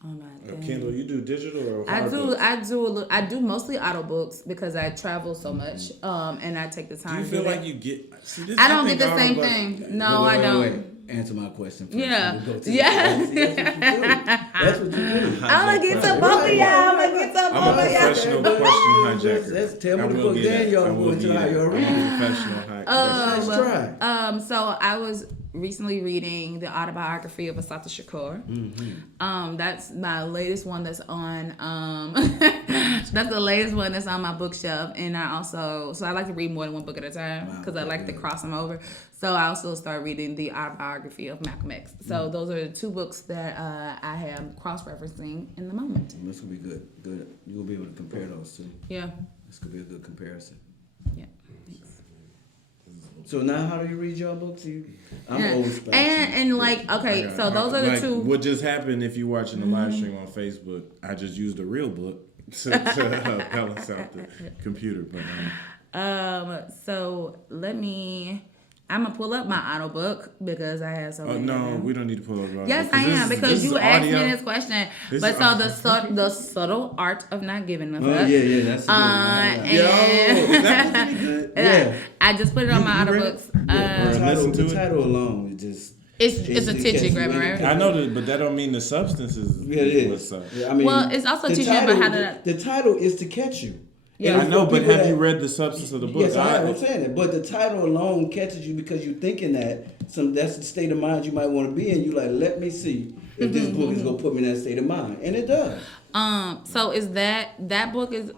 on my thing. Kindle, you do digital or hard books? I do mostly audiobooks because I travel so much, and I take the time. Do you to feel do like that. you get? See, this, I don't get the think same audiobooks- thing. No, I don't. Wait. Answer my question first. Yeah. We'll go to Yeah. That's what you do. I'm gonna get to both of y'all. I'm gonna get to I'm a both of y'all. professional question hijacker. Let's tell me I the will book, give then that. y'all I go will into give how that. you're I'm reading. a professional hijacker. Let's try. So I was recently reading the autobiography of Assata Shakur. Mm-hmm. That's my latest one that's on. That's the latest one that's on my bookshelf, and so I like to read more than one book at a time because I like to cross them over. So I also started reading the autobiography of Malcolm X. So those are the 2 books that I am cross-referencing in the moment. This will be good. Good. You'll be able to compare those two. Yeah. This could be a good comparison. Yeah. Thanks. So now, how do you read your books? I'm always special. And like, okay, so those are the like, 2. What just happened? If you're watching the live stream on Facebook, I just used a real book to balance out the computer. But So I'm gonna pull up my audiobook because I have so many. no, we don't need to pull up. Yes, I am because you asked me this question. This But is so the subtle art of not giving a fuck. That's good. Yo, that was really good. Yeah. I just put it on my audiobooks. The title alone is just. It's a teaching grabbing, right? I know that, but that don't mean the substance is. Yeah, it what's is. up. Yeah, I mean, Well, it's also the teaching you title, about how to. The title is to catch you. Yeah. And I for know, but people have you that- read the substance of the book? Yes, I have. I'm saying it, but the title alone catches you because you're thinking that's the state of mind you might want to be in. You like, let me see if this book is gonna put me in that state of mind, and it does. So is that book is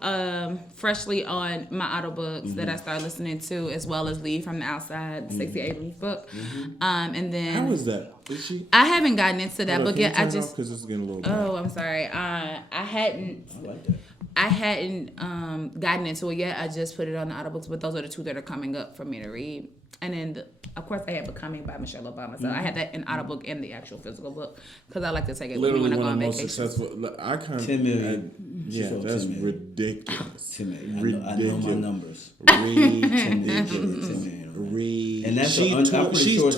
freshly on my audiobooks that I started listening to, as well as Leave from the Outside, 68 Leaf book. And then How is that? Is she? I haven't gotten into that book yet. I just because it's getting a little. oh, I'm sorry. I hadn't I like that. I hadn't gotten into it yet. I just put it on the audiobooks, but those are the 2 that are coming up for me to read. And then, of course, I had Becoming by Michelle Obama. So I had that in audiobook and the actual physical book because I like to take it with me Literally when I go one of on the most vacation. successful. I kind of 10 million. Yeah, sold that's 10 million. ridiculous. 10 million. I know my numbers. 10 10 million. And that's she's sure it's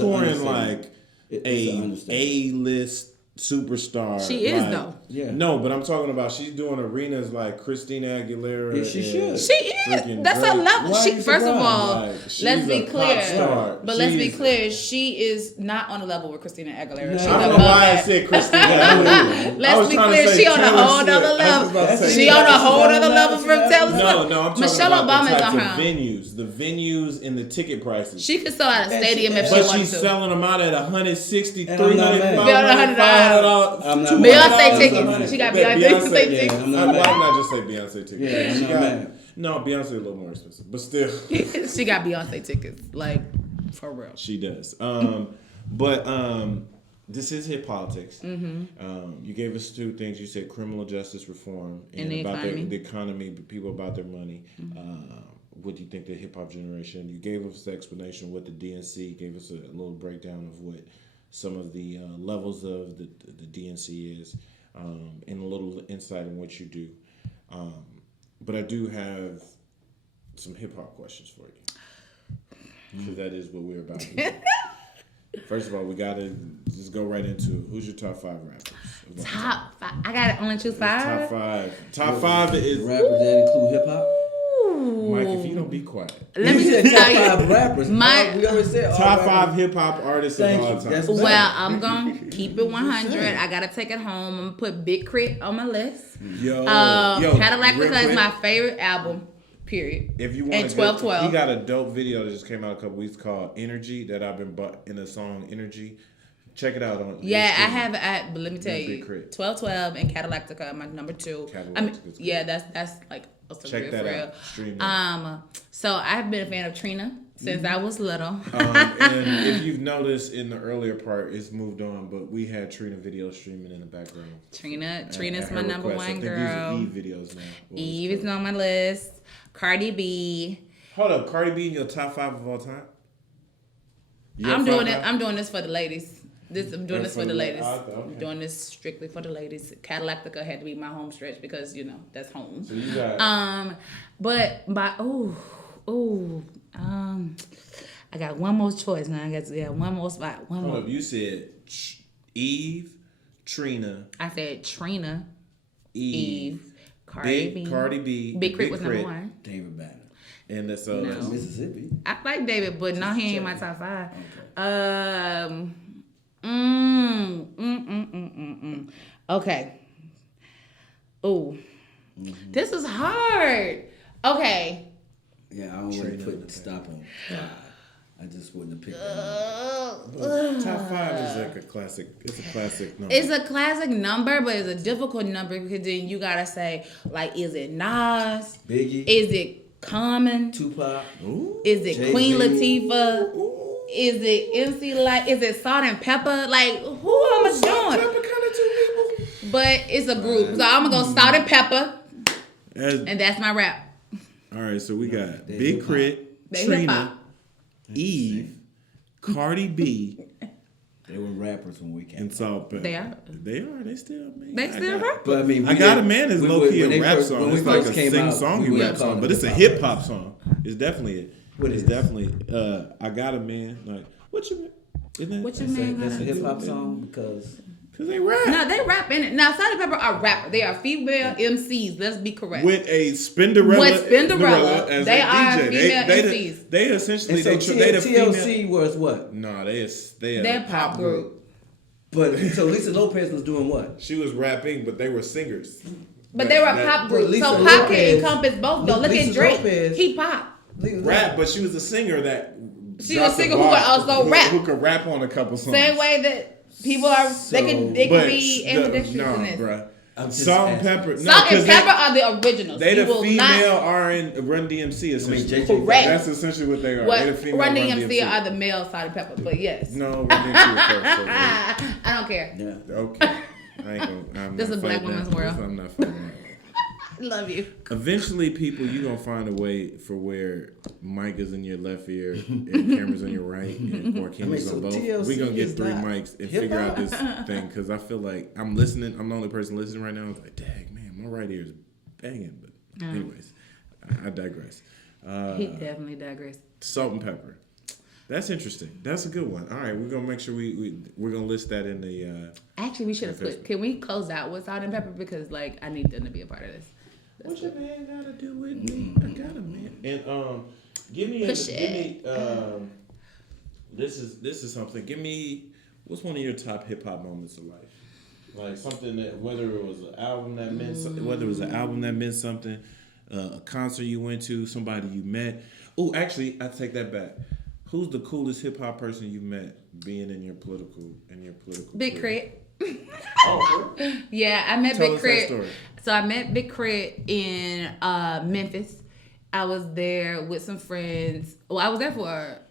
an touring understatement. like It's an a understatement. A-list superstar. She is, like, though. Yeah. No, but I'm talking about she's doing arenas like Christina Aguilera. Yeah, she and should. She is. freaking That's a Drake. level. Why She, are you first of surprised? all, Like, she's let's be a pop clear. star. But let's be She's- clear. She is not on the level with Christina Aguilera. No. She's I I don't know above why I that. said Christina. I Let's was be trying to clear. say She on a Taylor whole Swift. nother I was level. about to say She Taylor on a Swift. whole nother level from Taylor Swift. No, I'm talking Michelle about Obama's the types on of her. venues and the ticket prices. She could sell out a stadium if she But wanted she's to. selling them out at $160, And I'm not $300, mad. $500. I'm not Beyonce mad. tickets. She got Beyonce Beyonce. tickets. Yeah, I'm Why not mad. not just say Beyonce tickets? Yeah, I'm She not got- mad. No, Beyonce a little more expensive, but still, She got Beyonce tickets. Like, for real. she does. But this is hip politics. You gave us 2 things. You said criminal justice reform And the about economy. the economy, people about their money. What do you think the hip hop generation? You gave us the explanation of what the DNC gave us a little breakdown of what some of the levels of the DNC is, and a little insight on what you do. But I do have some hip hop questions for you, because that is what we're about to do. First of all, we gotta just go right into it. Who's your top 5 rappers? Top 5. I gotta only choose 5. Top 5. Top 5 is Rappers that include hip hop. Mike. If you don't be quiet. Let me You just said tell top you. 5 rappers. My- We already said all Top rappers. 5 hip hop artists Thank of all you. time. That's- Well, I'm gonna keep it 100. saying. I gotta take it home. I'm gonna put Big Crit on my list. Yo, Cadillac real because quick, my favorite album. Period. If you want and 12-12. he got a dope video that just came out a couple weeks called "Energy" that I've been bought in the song "Energy." Check it out on. Yeah, YouTube. I have. But let me tell Big you, Crit. 12-12 and Cadillactica are my number 2. I mean, Cadillactica's yeah, good. that's like Check real, that for real. out. Stream that. So I've been a fan of Trina since I was little. And if you've noticed in the earlier part, it's moved on, but we had Trina video streaming in the background. Trina's At my her number request. 1 I think girl. These are Eve videos now. Eve is on my list. Cardi B. Hold up, Cardi B in your top 5 of all time? You I'm got doing 5 it. I'm doing this for the ladies. I'm doing this for the ladies. Okay. I'm doing this strictly for the ladies. Cadillactica had to be my home stretch because that's home. So you got But I got one more choice now. I got one more spot. One hold more. up, you said Eve, Trina. I said Trina, Eve, Cardi B. Cardi B, Big Crit was number 1. David Banner. And that's No. Mississippi. I like David, but no, he ain't my top 5. Okay. Ooh. This is hard. Okay. Yeah, I don't want to put stop on 5. I just wouldn't have picked that. Top 5 is like a classic. It's a classic number. It's a classic number, but it's a difficult number because then you gotta say, like, is it Nas? Biggie. Is it Common? Tupac. Ooh. Is it Jay-Z. Queen Latifah? Ooh. Is it MC Light? Is it Salt and Pepper? Like, who am I doing? Pepper kind of 2 people. But it's a group, so I'm gonna go Salt and Pepper, As- and that's my rap. all right, so we got They Big hip-hop. Crit, They Trina, hip-hop. Eve, Cardi B, They were rappers when we came. and Salt Pepper. They are. They are. They still. Man, They still rap. But I mean, I Got a Man is low key a rap song. When It's we like first a came sing out, songy we rap were song, calling but it it's a hip-hop hip hop song. It's definitely it. What It's is it? definitely. I Got a Man. Like what you? Isn't it? What you That's a, mean? that's a Huh? hip hop song because Cause they rap No, they rap in it. Now, Salt and Pepper are rappers. They are female MCs. Let's be correct. with a Spinderella. With Spinderella, as they a are DJ. female They MCs. They essentially and so they the female. TLC was what? No, they They're a pop group. But so Lisa Lopez was doing what? She was rapping, but they were singers. But they were a that- pop group. Lisa So pop Lopez- can encompass both, though. Look Lisa at Drake. Lopez- He pop. Rap, but she was a singer that. She dropped was a singer the who could bar, also rap. Who could rap on a couple songs. Same way that people are, they can be ambidextrous no, in this. bruh. I'm just Salt and asking. Pepper. No, Salt and 'cause Pepper are the originals. They You the will female not. Run DMC essentially. JJ Correct. That's essentially what they are. What They the female Run DMC are the male Salt and Pepper, but yes. No, Run DMC was first. I don't care. Yeah. Okay. I ain't gonna. I'm This not is a black fighting woman's that. world. I'm not fighting that. Love you. Eventually, people, you gonna find a way for where mic is in your left ear and camera's in your right, and Wakinya's so on both. TLC We gonna get is 3 not mics and figure out this hip-hop? thing because I feel like I'm listening. I'm the only person listening right now. I'm like, dang man, my right ear is banging. But anyways, I digress. He definitely digressed. Salt and Pepper. That's interesting. That's a good one. All right, we're gonna make sure we're gonna list that in the. Actually, we should have split. Can we close out with Salt and Pepper because like I need them to be a part of this. What your man gotta do with me? I got a man. And give me this is something. Give me what's one of your top hip hop moments of life? Like something that whether it was an album that meant something, a concert you went to, somebody you met. Oh, actually, I take that back. Who's the coolest hip hop person you met being in your political Big career? Crit. Oh, really? Yeah, I met Tell Big us that Crit. story. So I met Big Crit in Memphis. I was there with some friends. Well, I was there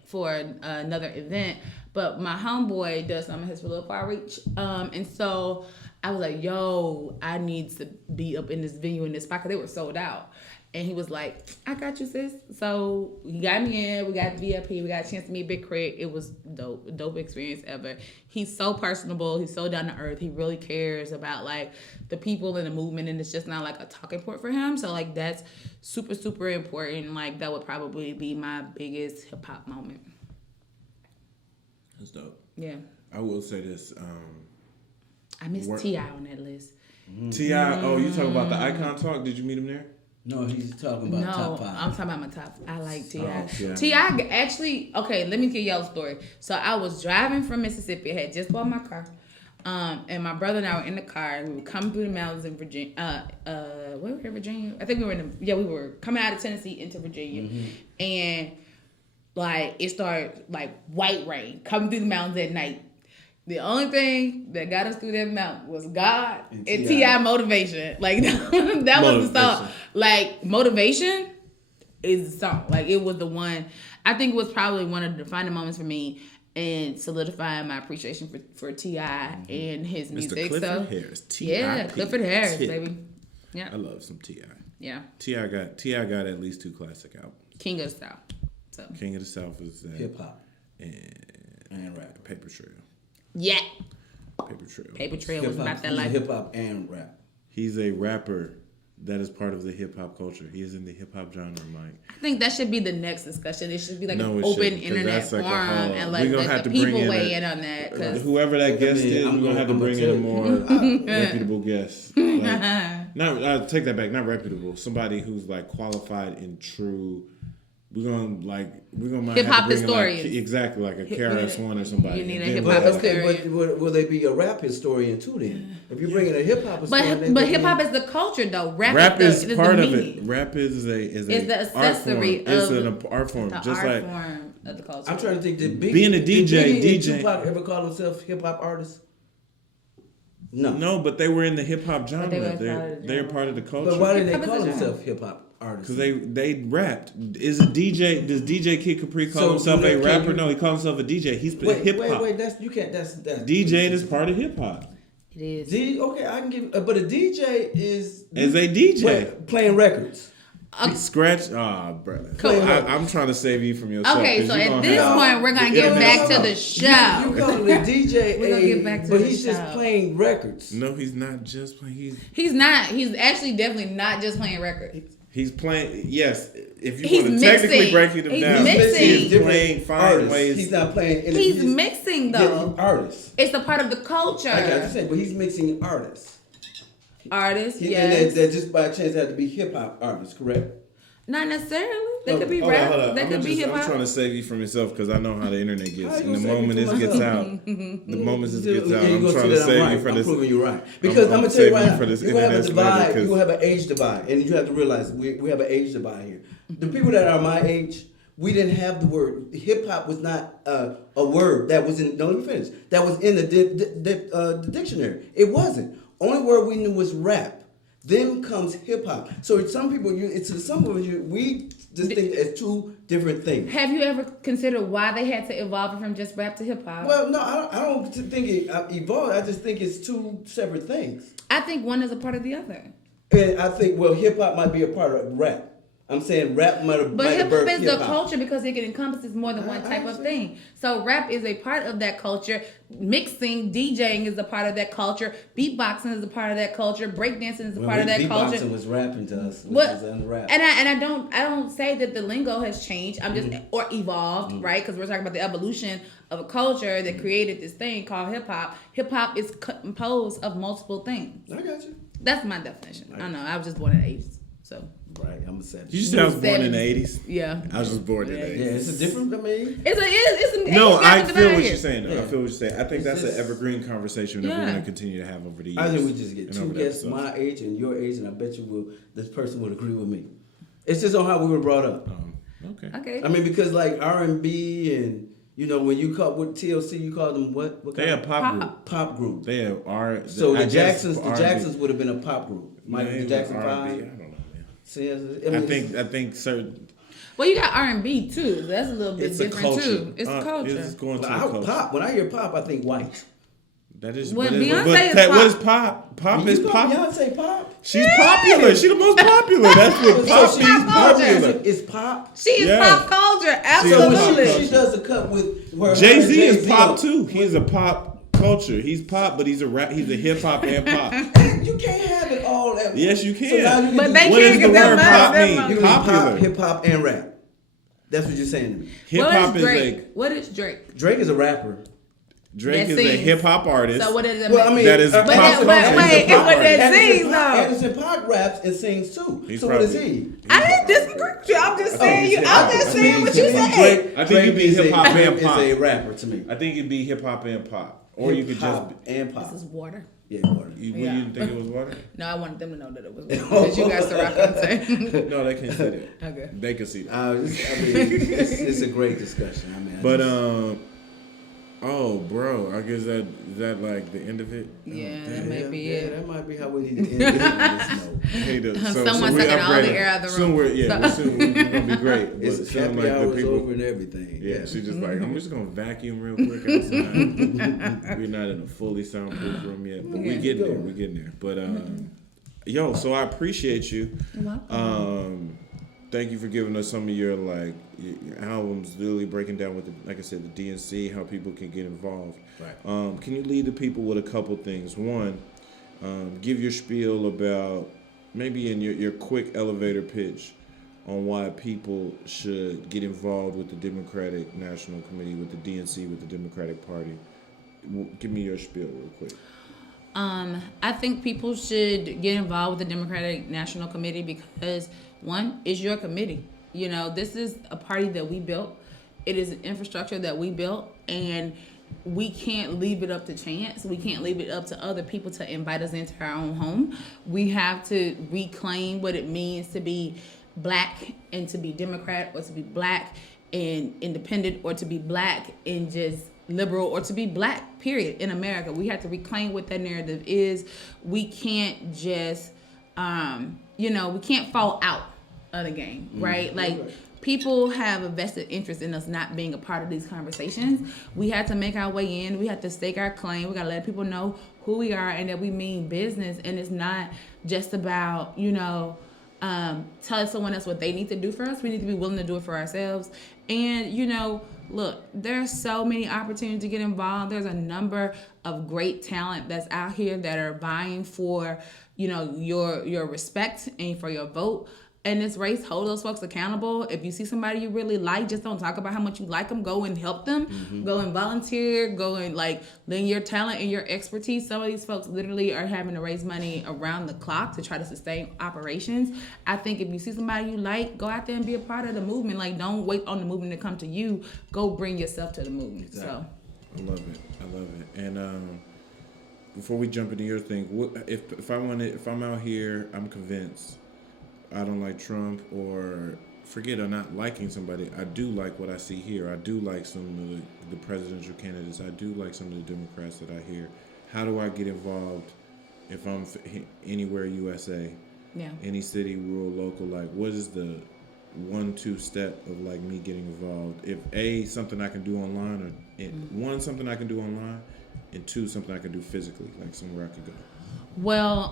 for another event, but my homeboy does some of his political outreach. And so I was like, yo, I need to be up in this venue in this spot because they were sold out. And he was like, I got you, sis. So he got me in. We got VIP. We got a chance to meet Big Crit. It was dope experience ever. He's so personable. He's so down to earth. He really cares about like the people in the movement, and it's just not like a talking point for him. So like that's super, super important. Like that would probably be my biggest hip hop moment. That's dope. Yeah. I will say this. I missed T.I. on that list. T.I. Oh, you talking about the Icon Talk? Did you meet him there? No, he's talking about top 5. I'm talking about my top. I like T.I. Oh, yeah. T.I. actually, okay, let me give y'all a story. So I was driving from Mississippi. I had just bought my car. And my brother and I were in the car. We were coming through the mountains in Virginia. Where were we in Virginia? I think we were we were coming out of Tennessee into Virginia. Mm-hmm. And like it started like white rain coming through the mountains at night. The only thing that got us through that mountain was God and T.I. motivation. Like that was the song. Like motivation is the song. Like it was the one. I think it was probably one of the defining moments for me and solidifying my appreciation for T.I. and his music. Mr. Clifford Harris. T.I. Yeah, Clifford Harris, baby. Yeah. I love some T.I. Yeah. T.I. got at least 2 classic albums. King of the South. So. King of the South is that. Hip hop and rap. Paper Trail. Yeah. Paper Trail. Paper Trail was about that life. Hip hop and rap. He's a rapper that is part of the hip hop culture. He is in the hip hop genre, Mike. I think that should be the next discussion. It should be like No, an it open shouldn't, 'cause internet that's like a forum whole- and we gonna let have the to bring people in weigh a- in on that. 'Cause Whoever that guest is, we're gonna have to bring in a more reputable guest. Like, not I take that back. Not reputable. Somebody who's like qualified in true. We're gonna might Hip-hop have to bring in, like, historians. exactly like a KRS-One or somebody. You need a And then hip-hop we'll- historian. But will they be a rap historian too then? If you're bringing a hip hop historian, But hip hop is the culture though. Rap is the part of meaning. it. Rap is a It's the art form. accessory It's of an art form, the just art like form of the culture. I'm trying to think. Did Biggie, Being a did DJ, Biggie and DJ. Tupac ever call themselves hip hop artists? No. but they were in the hip hop genre. they were part of the They're genre. part of the culture. But why did they Hip-hop is call a genre. themselves hip hop artists? Because they rapped. Is a DJ? Does DJ Kid Capri call So, himself can a rapper? you- No, he calls himself a DJ. He's wait, hip hop. wait. That's you can't. That's DJ is part of hip hop. It is. Okay, I can give. But a DJ is A DJ. playing records. Scratch. Ah, brother. Cool. I'm trying to save you from yourself. Okay, 'cause so you at gonna this have- point, we're gonna get back to the show. You call it a DJ, We're gonna get back to but the he's just show. playing records. No, he's not just playing. He's not. He's actually definitely not just playing records. He's playing. Yes, if you He's want to technically mixing. break it He's down, mixing. he's different playing fine artists. ways. He's not playing. He's mixing though. Artists. It's a part of the culture. I got you saying, but he's mixing artists. Artists, And yes. that just by chance have to be hip hop artists, correct? Not necessarily. They could be Hold on, rap. hold on. They could be hip I'm trying hop. to save you from yourself because I know how the internet How gets. you And the gonna save moment me this from gets myself? out, the moment this gets out, Yeah, you I'm gonna trying see to that I'm save right. you for I'm this. proving you right. Because I'm gonna tell you saving right you now, for this you have a internet divide. slander, You have an age divide, and you have to realize we have an age divide here. The people that are my age, we didn't have the word hip hop was not a word that was in. Don't let me finish. That was in the dictionary. It wasn't. Only word we knew was rap. Then comes hip hop. So some people, we just think as two different things. Have you ever considered why they had to evolve it from just rap to hip hop? Well, no, I don't think it evolved. I just think it's two separate things. I think one is a part of the other. And I think, hip hop might be a part of rap. I'm saying rap might have But hip hop birthed is the hip-hop. culture because it encompasses more than one type of thing. So rap is a part of that culture. Mixing, DJing is a part of that culture. Beatboxing is a part of that culture. Breakdancing is a part of that culture. Beatboxing was rapping to us. What? Was unwrapped. And I don't say that the lingo has changed. I'm just or evolved, right? Because we're talking about the evolution of a culture that created this thing called hip hop. Hip hop is composed of multiple things. I got you. That's my definition. I don't know. I was just born in the 80s, so Right, I'm a savage. You just said I was born in the 80s. yeah. I was just born in the Yeah, 80s. it's a different. I mean, It's No, it's I got to feel divide what here. you're saying. Though. Yeah. I feel what you're saying. I think It's that's an just- evergreen conversation that we're Yeah. going to continue to have over the years. I think we just get and two over the guests episodes. my age and your age, and I bet you this person would agree with me. It's just on how we were brought up. Okay. Okay. I mean, because like R&B and when you call with TLC, you call them what? What They kind have of pop group. pop group? They have R. So I the guess Jacksons, R&B. would have been a pop group. Michael Maybe Jackson R&B, 5. I don't know, man. See, I think certain. Well, you got R&B too. That's a little bit It's a different culture. too. It's a culture. It's going to But a culture. pop. When I hear pop, I think white. That is. When but Beyonce is what pop. is pop? Pop You is call pop. Beyonce pop. She's popular. She's the most popular. That's what pop So means. she's Popular. It's pop. She is Yeah. pop culture. So Absolutely. when she does a cut with her. Jay Z her and is pop on- too. He's a pop culture. He's pop, but he's a rap. He's a hip hop and pop. You can't have it all at Yes, you So can. now you can But do- they What can't does get the them word out pop of them. mean? You can do Popular. pop, hip hop, and rap. That's what you're saying to me. Hip What hop is is Drake? like What is Drake? Drake is a rapper. Drake That is a sings. hip hop artist. So what does it Well, I mean? mean, That is Anderson pop Paak- culture. wait, He's a it's pop what artist. that sings Anderson though. Paak- Anderson Paak raps and sings too. He's So what is probably- he? I didn't disagree with you. I'm just saying you. I'm just saying what you said. I think you'd be hip hop and pop. Is a rapper to me. I think it'd be hip hop and pop, or you could just. Hip-hop and pop. This is water. Yeah, water. You Yeah. didn't think it was water? No, I wanted them to know that it was water because you guys are rocking. No, they can see that. Okay. They can see that. It's a great discussion. I mean, But oh, bro, I guess that like the end of it. Yeah, Oh, that damn. may be yeah, it. that might be how we need to end it on this note. Hey, Someone's we sucking all the upgraded. air out of the Soon room. soon we're gonna be great. But It's it sound happy like the hours people. over and everything. Yeah, she's just like, I'm just gonna vacuum real quick outside. We're not in a fully soundproof room yet, but we're getting there. We're getting there. But yo, so I appreciate you. You're welcome. Thank you for giving us some of your your albums, literally breaking down with like I said, the DNC, how people can get involved. Right. Can you lead the people with a couple things? One, give your spiel about maybe in your quick elevator pitch on why people should get involved with the Democratic National Committee, with the DNC, with the Democratic Party. Give me your spiel real quick. I think people should get involved with the Democratic National Committee because, one, it's your committee. You know, this is a party that we built. It is an infrastructure that we built, and we can't leave it up to chance. We can't leave it up to other people to invite us into our own home. We have to reclaim what it means to be Black and to be Democrat, or to be Black and independent, or to be Black and just liberal, or to be Black, period, in America. We have to reclaim what that narrative is. We can't just, we can't fall out of the game, right? Like, people have a vested interest in us not being a part of these conversations. We have to make our way in. We have to stake our claim. We got to let people know who we are and that we mean business. And it's not just about, telling someone else what they need to do for us. We need to be willing to do it for ourselves. And, look, there's so many opportunities to get involved. There's a number of great talent that's out here that are vying for, your respect and for your vote. In this race, hold those folks accountable. If you see somebody you really like, just don't talk about how much you like them. Go and help them. Mm-hmm. Go and volunteer. Go and lend your talent and your expertise. Some of these folks literally are having to raise money around the clock to try to sustain operations. I think if you see somebody you like, go out there and be a part of the movement. Like, don't wait on the movement to come to you. Go bring yourself to the movement. Exactly. So, I love it. And before we jump into your thing, if I'm out here, I'm convinced I don't like Trump, or forget or not liking somebody, I do like what I see here. I do like some of the presidential candidates. I do like some of the Democrats that I hear. How do I get involved if I'm anywhere USA? Yeah. Any city, rural, local, what is the 1-2 step of me getting involved? If something I can do online, or something I can do online, and 2, something I can do physically, somewhere I could go. Well,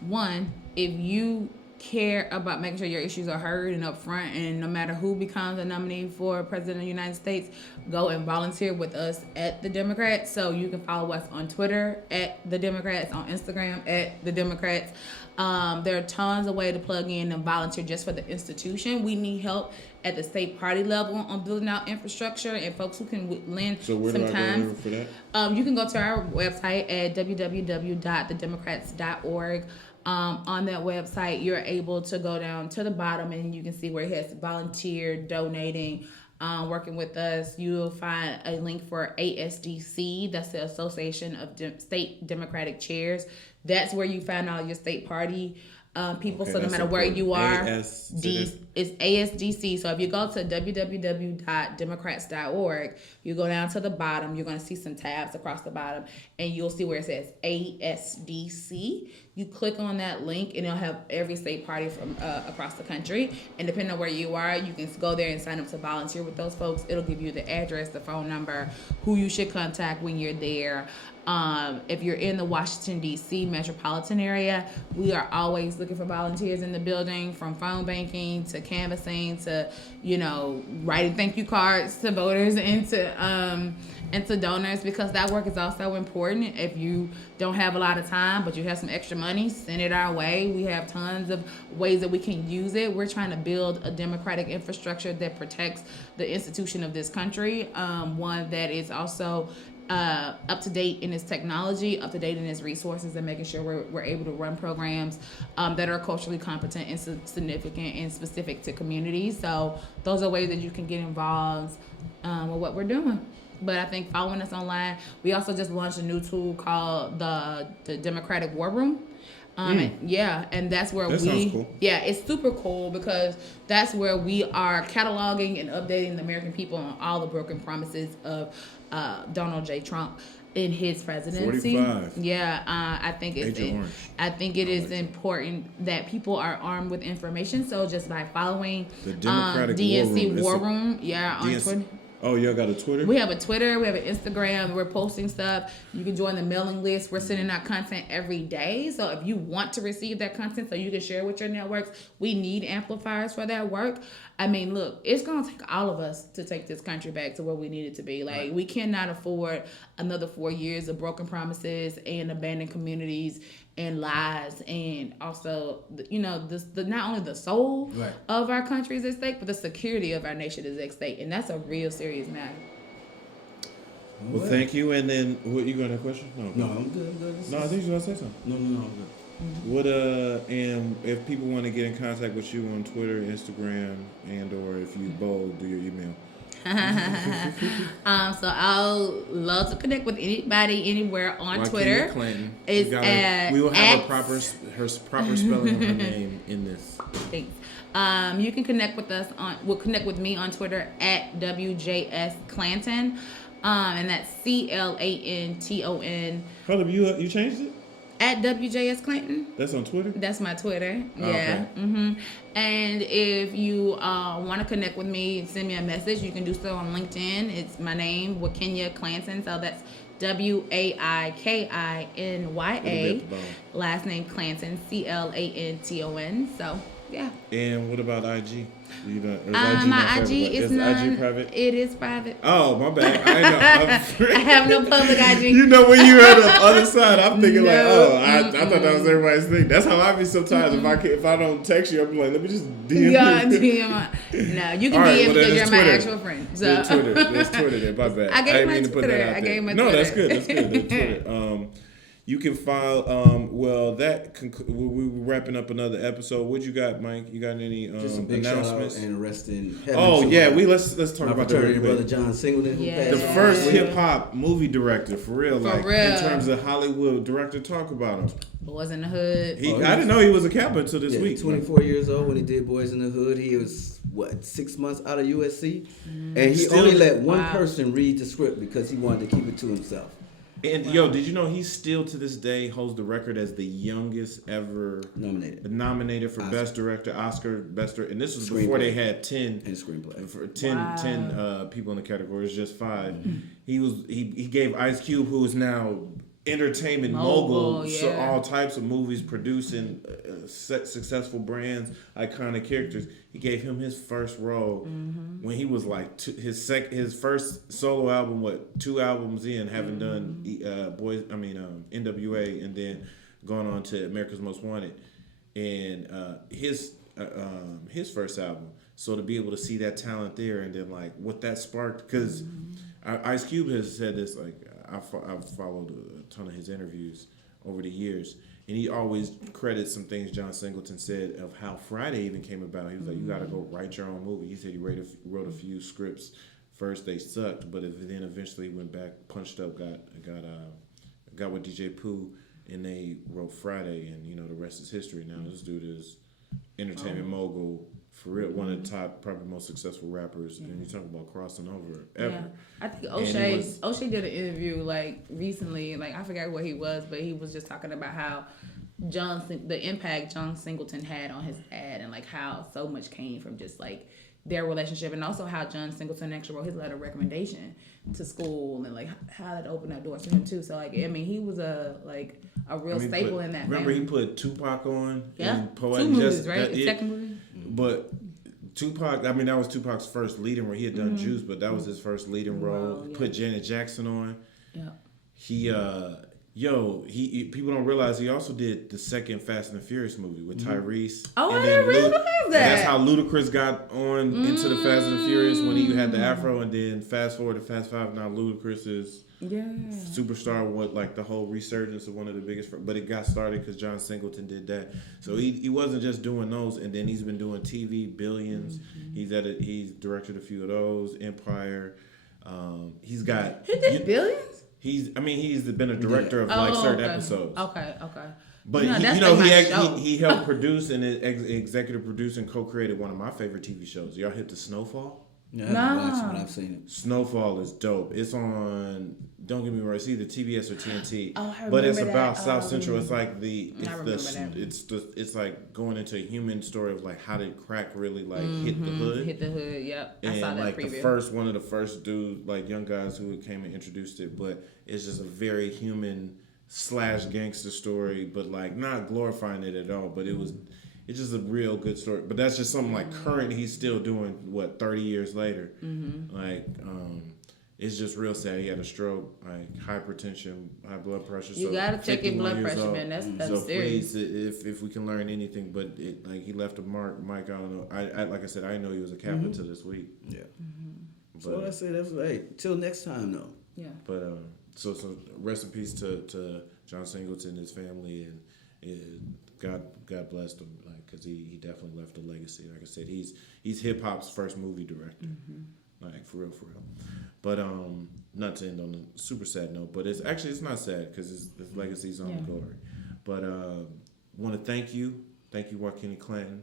one, if you care about making sure your issues are heard and upfront, and no matter who becomes a nominee for president of the United States, go and volunteer with us at the Democrats. So you can follow us on Twitter at the Democrats, on Instagram at the Democrats. There are tons of ways to plug in and volunteer just for the institution. We need help at the state party level on building out infrastructure, and folks who can lend so where some do I time. go for that? You can go to our website at www.thedemocrats.org. On that website, you're able to go down to the bottom and you can see where it has volunteer, donating, working with us. You'll find a link for ASDC. That's the Association of State Democratic Chairs. That's where you find all your state party people. Okay, so no matter where you are, it's ASDC. So if you go to www.democrats.org, you go down to the bottom, you're going to see some tabs across the bottom, and you'll see where it says ASDC. You click on that link, and it'll have every state party from across the country. And depending on where you are, you can go there and sign up to volunteer with those folks. It'll give you the address, the phone number, who you should contact when you're there. If you're in the Washington, D.C. metropolitan area, we are always looking for volunteers in the building, from phone banking to canvassing to, writing thank you cards to voters and to donors, because that work is also important. If you don't have a lot of time, but you have some extra money, send it our way. We have tons of ways that we can use it. We're trying to build a democratic infrastructure that protects the institution of this country, one that is also up to date in its technology, up to date in its resources, and making sure we're able to run programs that are culturally competent and significant and specific to communities. So those are ways that you can get involved with what we're doing. But I think following us online, we also just launched a new tool called the Democratic War Room. And that's where sounds cool. Yeah, it's super cool, because that's where we are cataloging and updating the American people on all the broken promises of Donald J. Trump in his presidency. 45. Yeah, I think it is important that people are armed with information. So just by following the Democratic DNC War Room, on DNC. Twitter. Oh, y'all got a Twitter? We have a Twitter. We have an Instagram. We're posting stuff. You can join the mailing list. We're sending out content every day. So if you want to receive that content so you can share with your networks, we need amplifiers for that work. I mean, look, it's going to take all of us to take this country back to where we need it to be. We cannot afford another 4 years of broken promises and abandoned communities and lies, and also, not only the soul of our country is at stake, but the security of our nation is at stake, and that's a real serious matter. Well, thank you. And then, what, you got a question? No, I'm good. No, I think you were going to say something. No, I'm good. What and if people want to get in contact with you on Twitter, Instagram, and or if you bold, do your email. So I'll love to connect with anybody anywhere on Waikinya Twitter. Clanton. It's we will have her proper spelling of her name in this. Thanks. You can connect with us connect with me on Twitter at WJS Clanton. And that's CLANTON. Hold up, you changed it? At WJS Clanton. That's on Twitter? That's my Twitter. Yeah. Okay. And if you want to connect with me, send me a message. You can do so on LinkedIn. It's my name, Wakinya Clanton. So that's WAIKINYA. Last name Clanton, CLANTON. So yeah. And what about IG? My IG is IG private. It is private. Oh, my bad. I know. I have no public IG. You know, when you're on the other side, I'm thinking I thought that was everybody's thing. That's how I be sometimes. If I don't text you, I'm like, let me just DM you. No, you can DM because you're my actual friend. So. There's Twitter there. My bad. I gave my Twitter. No, that's good. That's Twitter. You can file. We're wrapping up another episode. What you got, Mike? You got any just a big announcements? Shout out and arresting. Let's talk about my fraternity brother John Singleton. The first hip hop movie director for real. In terms of Hollywood director, talk about him. Boys in the Hood. I didn't know he was a capper until this week. 24 years old when he did Boys in the Hood. He was 6 months out of USC, and he only let one person read the script because he wanted to keep it to himself. And did you know he still to this day holds the record as the youngest ever nominated for Best Director, Oscar, Best Director, and this was before they had 10 and screenplay. For 10 people in the category. It's just 5. He gave Ice Cube, who is now entertainment mogul, so all types of movies, producing successful brands, iconic characters. He gave him his first role when he was like his first solo album. 2 albums in, having done NWA, and then gone on to America's Most Wanted, and his first album. So to be able to see that talent there, and then like what that sparked, because Ice Cube has said this, like I've followed a ton of his interviews over the years, and he always credits some things John Singleton said of how Friday even came about. He was like, you got to go write your own movie. He said he wrote a few scripts. First they sucked, but then eventually went back, punched up, got with DJ Pooh, and they wrote Friday, and the rest is history. Now this dude is entertainment mogul. For real, one of the top, probably most successful rappers, and you talk about crossing over ever. Yeah. I think O'Shea did an interview recently, I forgot what he was, but he was just talking about how the impact John Singleton had on his dad, and how so much came from just their relationship, and also how John Singleton actually wrote his letter of recommendation to school, and how that opened up doors for him too. So he was a real staple in that. Remember, he put Tupac on. Yeah, Poetic 2 movies, right? The second movie. But Tupac, that was Tupac's first leading role. He had done Juice, but that was his first leading role. Wow, yeah. Put Janet Jackson on. Yeah. He people don't realize he also did the second Fast and the Furious movie with Tyrese. Oh, I didn't realize that. That's how Ludacris got on into the Fast and the Furious, when he had the afro, and then fast forward to Fast 5. Now Ludacris is superstar. The whole resurgence of one of the biggest. But it got started because John Singleton did that. So he wasn't just doing those, and then he's been doing TV, Billions. He's directed a few of those. Empire. He did Billions. He's been a director of certain episodes. Okay. But he helped produce and executive produce and co-created one of my favorite TV shows. Y'all hit the Snowfall? Yeah, I haven't watched it, but I've seen it. Snowfall is dope. It's on. Don't get me wrong. It's either TBS or TNT. Oh, I remember but it's that. about South Central. It's like it's like going into a human story of how did crack really hit the hood. Hit the hood. Yep. And I saw that preview. one of the first dudes, young guys who came and introduced it. But it's just a very human / gangster story, but not glorifying it at all. But it's just a real good story. But that's just something current he's still doing, 30 years later. it's just real sad. He had a stroke, like hypertension, high blood pressure. You so gotta check your 51 blood years pressure, old. man. That's So serious. please, if we can learn anything, but like he left a mark. Mike, I don't know. I like I said, I didn't know he was a captain till this week. Yeah. But, So that's it. That's hey. Till next time, though. Yeah. But so rest in peace to John Singleton and his family, and God blessed him, like, because he definitely left a legacy. Like I said, he's hip hop's first movie director, like for real. But not to end on a super sad note, but it's not sad because his legacy's on glory. But want to thank you, Wakinya Clanton.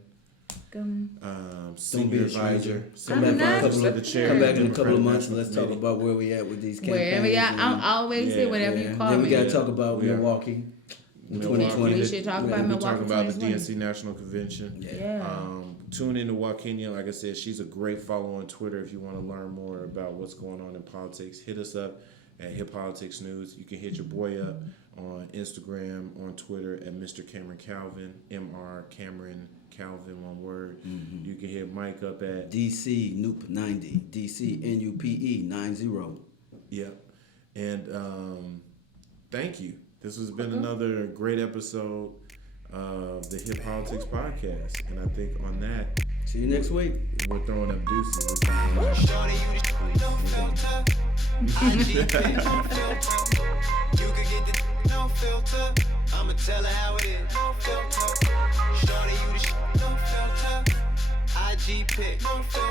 Senior advisor. Come back in a couple of months and let's talk Committee. about where we at with these campaigns. Wherever y'all, I'm always here. Whenever you call Then me. we got to talk about We are. Milwaukee. In Milwaukee. 2020. We should talk about We're Milwaukee talking about the 2020. DNC National Convention. Yeah. Tune into Wakinya. Like I said, she's a great follow on Twitter. If you want to learn more about what's going on in politics, hit us up at Hip Politics News. You can hit your boy up on Instagram, on Twitter at Mr. Cameron Calvin, Mr. Cameron Calvin, one word. You can hit Mike up at DC Nupe 90. DC NUPE 90. Yep. And thank you. This has been another great episode of the Hip Politics Podcast. And I think on that, See you next week. we're throwing up deuces. Shorty, you the no filter. IG no filter. You can get the no filter. I'ma tell her how it is. No filter. Shorty, you the no filter. IG pick no filter.